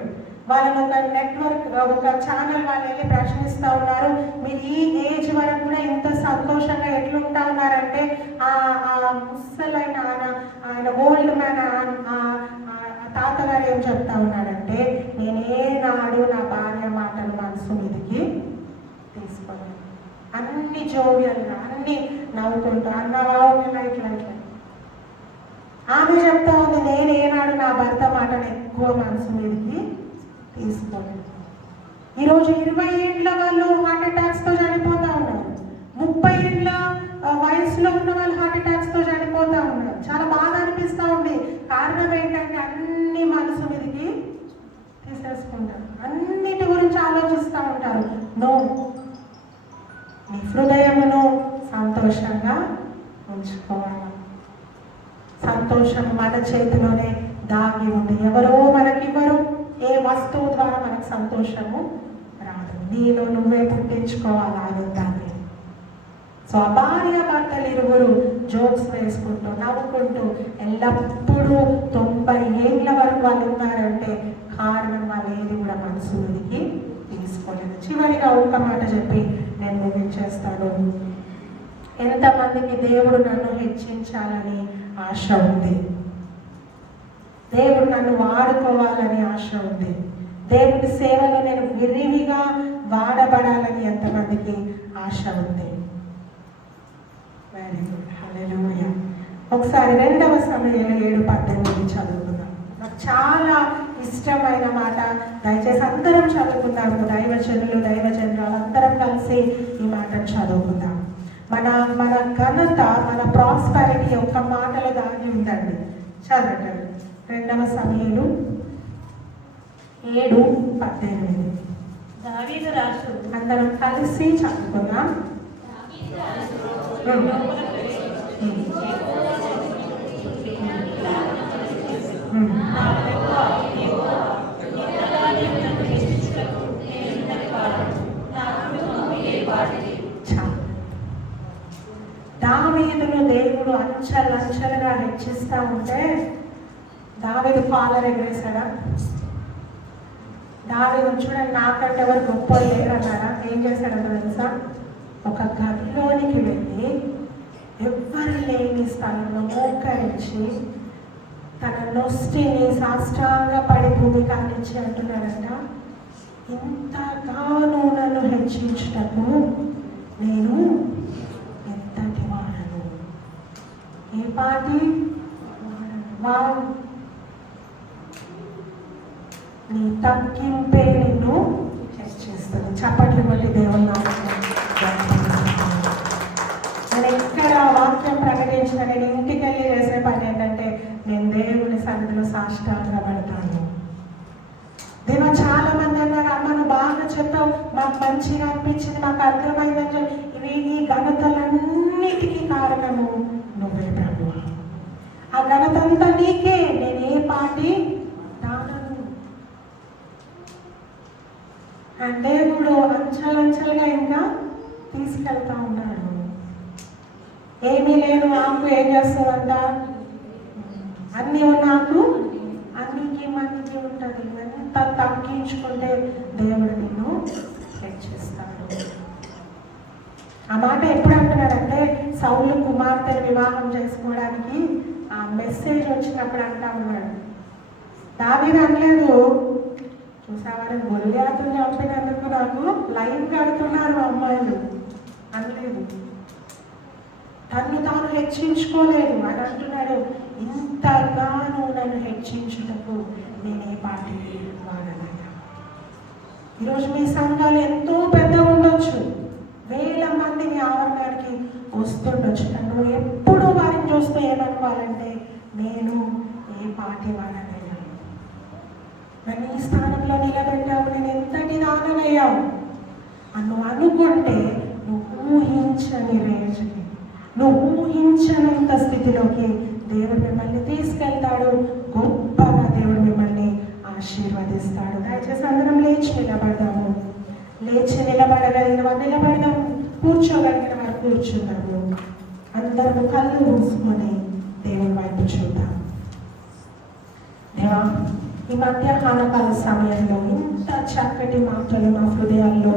వాళ్ళని ఒక నెట్వర్క్, ఒక ఛానల్ వాళ్ళు వెళ్ళి ప్రశ్నిస్తూ ఉన్నారు, మీరు ఈ ఏజ్ వరకు కూడా ఇంత సంతోషంగా ఎట్లుంటా ఉన్నారంటే ముసలైన ఆయన ఓల్డ్ మ్యాన్ తాతగారు ఏం చెప్తా ఉన్నాడంటే, నేనేనాడు నా భార్య మాటలు మనసు మీదకి తీసుకోలేదు, అన్ని జోవియల్గా అన్ని నవ్వుకుంటూ అన్నవాళ్ళు ఇట్లా ఇట్లా. ఆమె చెప్తా ఉంది, నేనేనాడు నా భర్త మాటను ఎక్కువ మనసు మీదకి తీసుకోలేదు. ఈరోజు 20 ఏళ్ళ వాళ్ళు హార్ట్ అటాక్స్తో చనిపోతూ ఉన్నారు. 30 ఏళ్ళ వయసులో ఉన్న వాళ్ళు హార్ట్ అటాక్స్తో చనిపోతూ ఉన్నారు. చాలా బాధ అనిపిస్తూ ఉంది. కారణం ఏంటంటే అన్ని మనసు మీదకి తీసేసుకుంటారు, అన్నిటి గురించి ఆలోచిస్తూ ఉంటారు. నో, నీ హృదయమును సంతోషంగా ఉంచుకోవాలి. సంతోషం మన చేతిలోనే దాగి ఉంది. ఎవరో మనకివ్వరు, ఏ వస్తువు ద్వారా మనకు సంతోషము రాదు. నీలో నువ్వే పుట్టించుకోవాలి ఆనందాన్ని. సో ఆ భార్య భర్తలు ఇరువురు జోక్స్ వేసుకుంటూ నవ్వుకుంటూ ఎల్లప్పుడూ 90 ఏళ్ళ వరకు వాళ్ళు ఉన్నారంటే కారణం వాళ్ళు ఏది కూడా మనసు మీదకి తీసుకోలేదు. చివరిగా ఒక్క మాట చెప్పి నేను ముగించేస్తాను. ఎంతమందికి దేవుడు నన్ను హెచ్చించాలని ఆశ ఉంది, దేవుడు నన్ను వాడుకోవాలని ఆశ ఉంది, దేవుడి సేవలో నేను విరివిగా వాడబడాలని ఎంతమందికి ఆశ ఉంది? వెరీ గుడ్, హల్లెలూయా. ఒకసారి 2వ సమూయేలు 7:18 చదువుకుందాం. నాకు చాలా ఇష్టమైన మాట. దయచేసి అందరం చదువుకుందాము. దైవజనులు దైవజనురాలు అందరం కలిసి ఈ మాటను చదువుకుందాం. మన ఘనత, మన ప్రాస్పెరిటీ ఒక్క మాటలో దాగి ఉందండి. చదవండి. 2వ సమూయేలు 7:18. దావీదు రాజు అందరం కలిసి చదువుకుందాం. దావీదును దేవుడు అంచెలంచెలుగా హెచ్చిస్తూ ఉంటే దావీదు కాలర్ ఎగరేశాడా? దావీదు చూడండి, నాకంటే ఎవరు గొప్ప లేరన్నారా? ఏం చేశాడంటే తెలుసా? ఒక గదిలోనికి వెళ్ళి ఎవ్వరు లేని స్థలంలో మోకరించి తన నొస్టిని సాష్టాంగ పడి భూమి కానిచ్చి అంటున్నాడంట, ఇంతగానో నన్ను హెచ్చించుటకు నేను ఎంతటి వాడను, ఏ పాటి వాడు, నీ తగ్గింపే నిన్ను హెచ్చిస్తుంది. చప్పట్లు కొట్టి దేవుని నేను ఎక్కడ వాక్యం ప్రకటించిన, నేను ఇంటికి వెళ్ళి చేసే పని ఏంటంటే నేను దేవుని సన్నిధిలో సాష్టాంగంగా పడతాను. దేవా, చాలా మంది అన్నారు, అమ్మ నువ్వు బాగా చెప్తావు, మాకు మంచిగా అనిపించింది, మాకు అర్థమైందని. ఇవి ఈ ఘనతలన్నిటికీ కారణము నువ్వే ప్రభువా. ఆ ఘనత అంతా నీకే, నేను ఏ పాటి దానను. ఆ దేవుడు అంచెలంచెలుగా ఇంకా తీసుకెళ్తా ఉన్నాడు. ఏమీ లేదు నాకు ఏం చేస్తుందంట, అన్నీ నాకు అన్నికి మనకి ఉంటుంది. ఎంత తగ్గించుకుంటే దేవుడు నిన్ను హెచ్చిస్తాడు. ఆ మాట ఎప్పుడు అంటున్నాడంటే, సౌలు కుమార్తెను వివాహం చేసుకోవడానికి ఆ మెసేజ్ వచ్చినప్పుడు అంటా ఉన్నాడు. దావీదు అనలేదు, చూసావని గొల్లియాతును చంపినందుకు నాకు లైన్ కడుతున్నారు అమ్మాయిలు అనలేదు. తను తాను హెచ్చించుకోలేదు అని అంటున్నాడు, ఇంతగానో నన్ను హెచ్చించుటకు నేనే పాటి వాడనట. ఈరోజు మీ సంఘాలు ఎంతో పెద్ద ఉండొచ్చు, 1000 మంది మీ ఆవరణానికి వస్తుండొచ్చు. నన్ను ఎప్పుడు వారిని చూస్తూ ఏమనుకోవాలంటే, నేను ఏ పాటి వాడనయ్యా, నన్ను ఈ స్థానంలో నిలబెట్టావు, నేను ఎంతటి దానమయ్యావు అని నువ్వు అనుకుంటే, నువ్వు ఊహించని రేంజ్కి, నువ్వు ఊహించనంత స్థితిలోకి దేవుడు మిమ్మల్ని తీసుకెళ్తాడు. గొప్పగా దేవుడు మిమ్మల్ని ఆశీర్వదిస్తాడు. దయచేసి అందరం లేచి నిలబడదాము. లేచి నిలబడగలిగిన వారు నిలబడదాము, కూర్చోగలిగిన వారు కూర్చున్నాము. అందరూ కళ్ళు మూసుకొని దేవుని వైపు చూద్దాం. దేవా, ఈ మధ్యాహ్నకాల సమయంలో ఇంత చక్కటి మాటలు మా హృదయాల్లో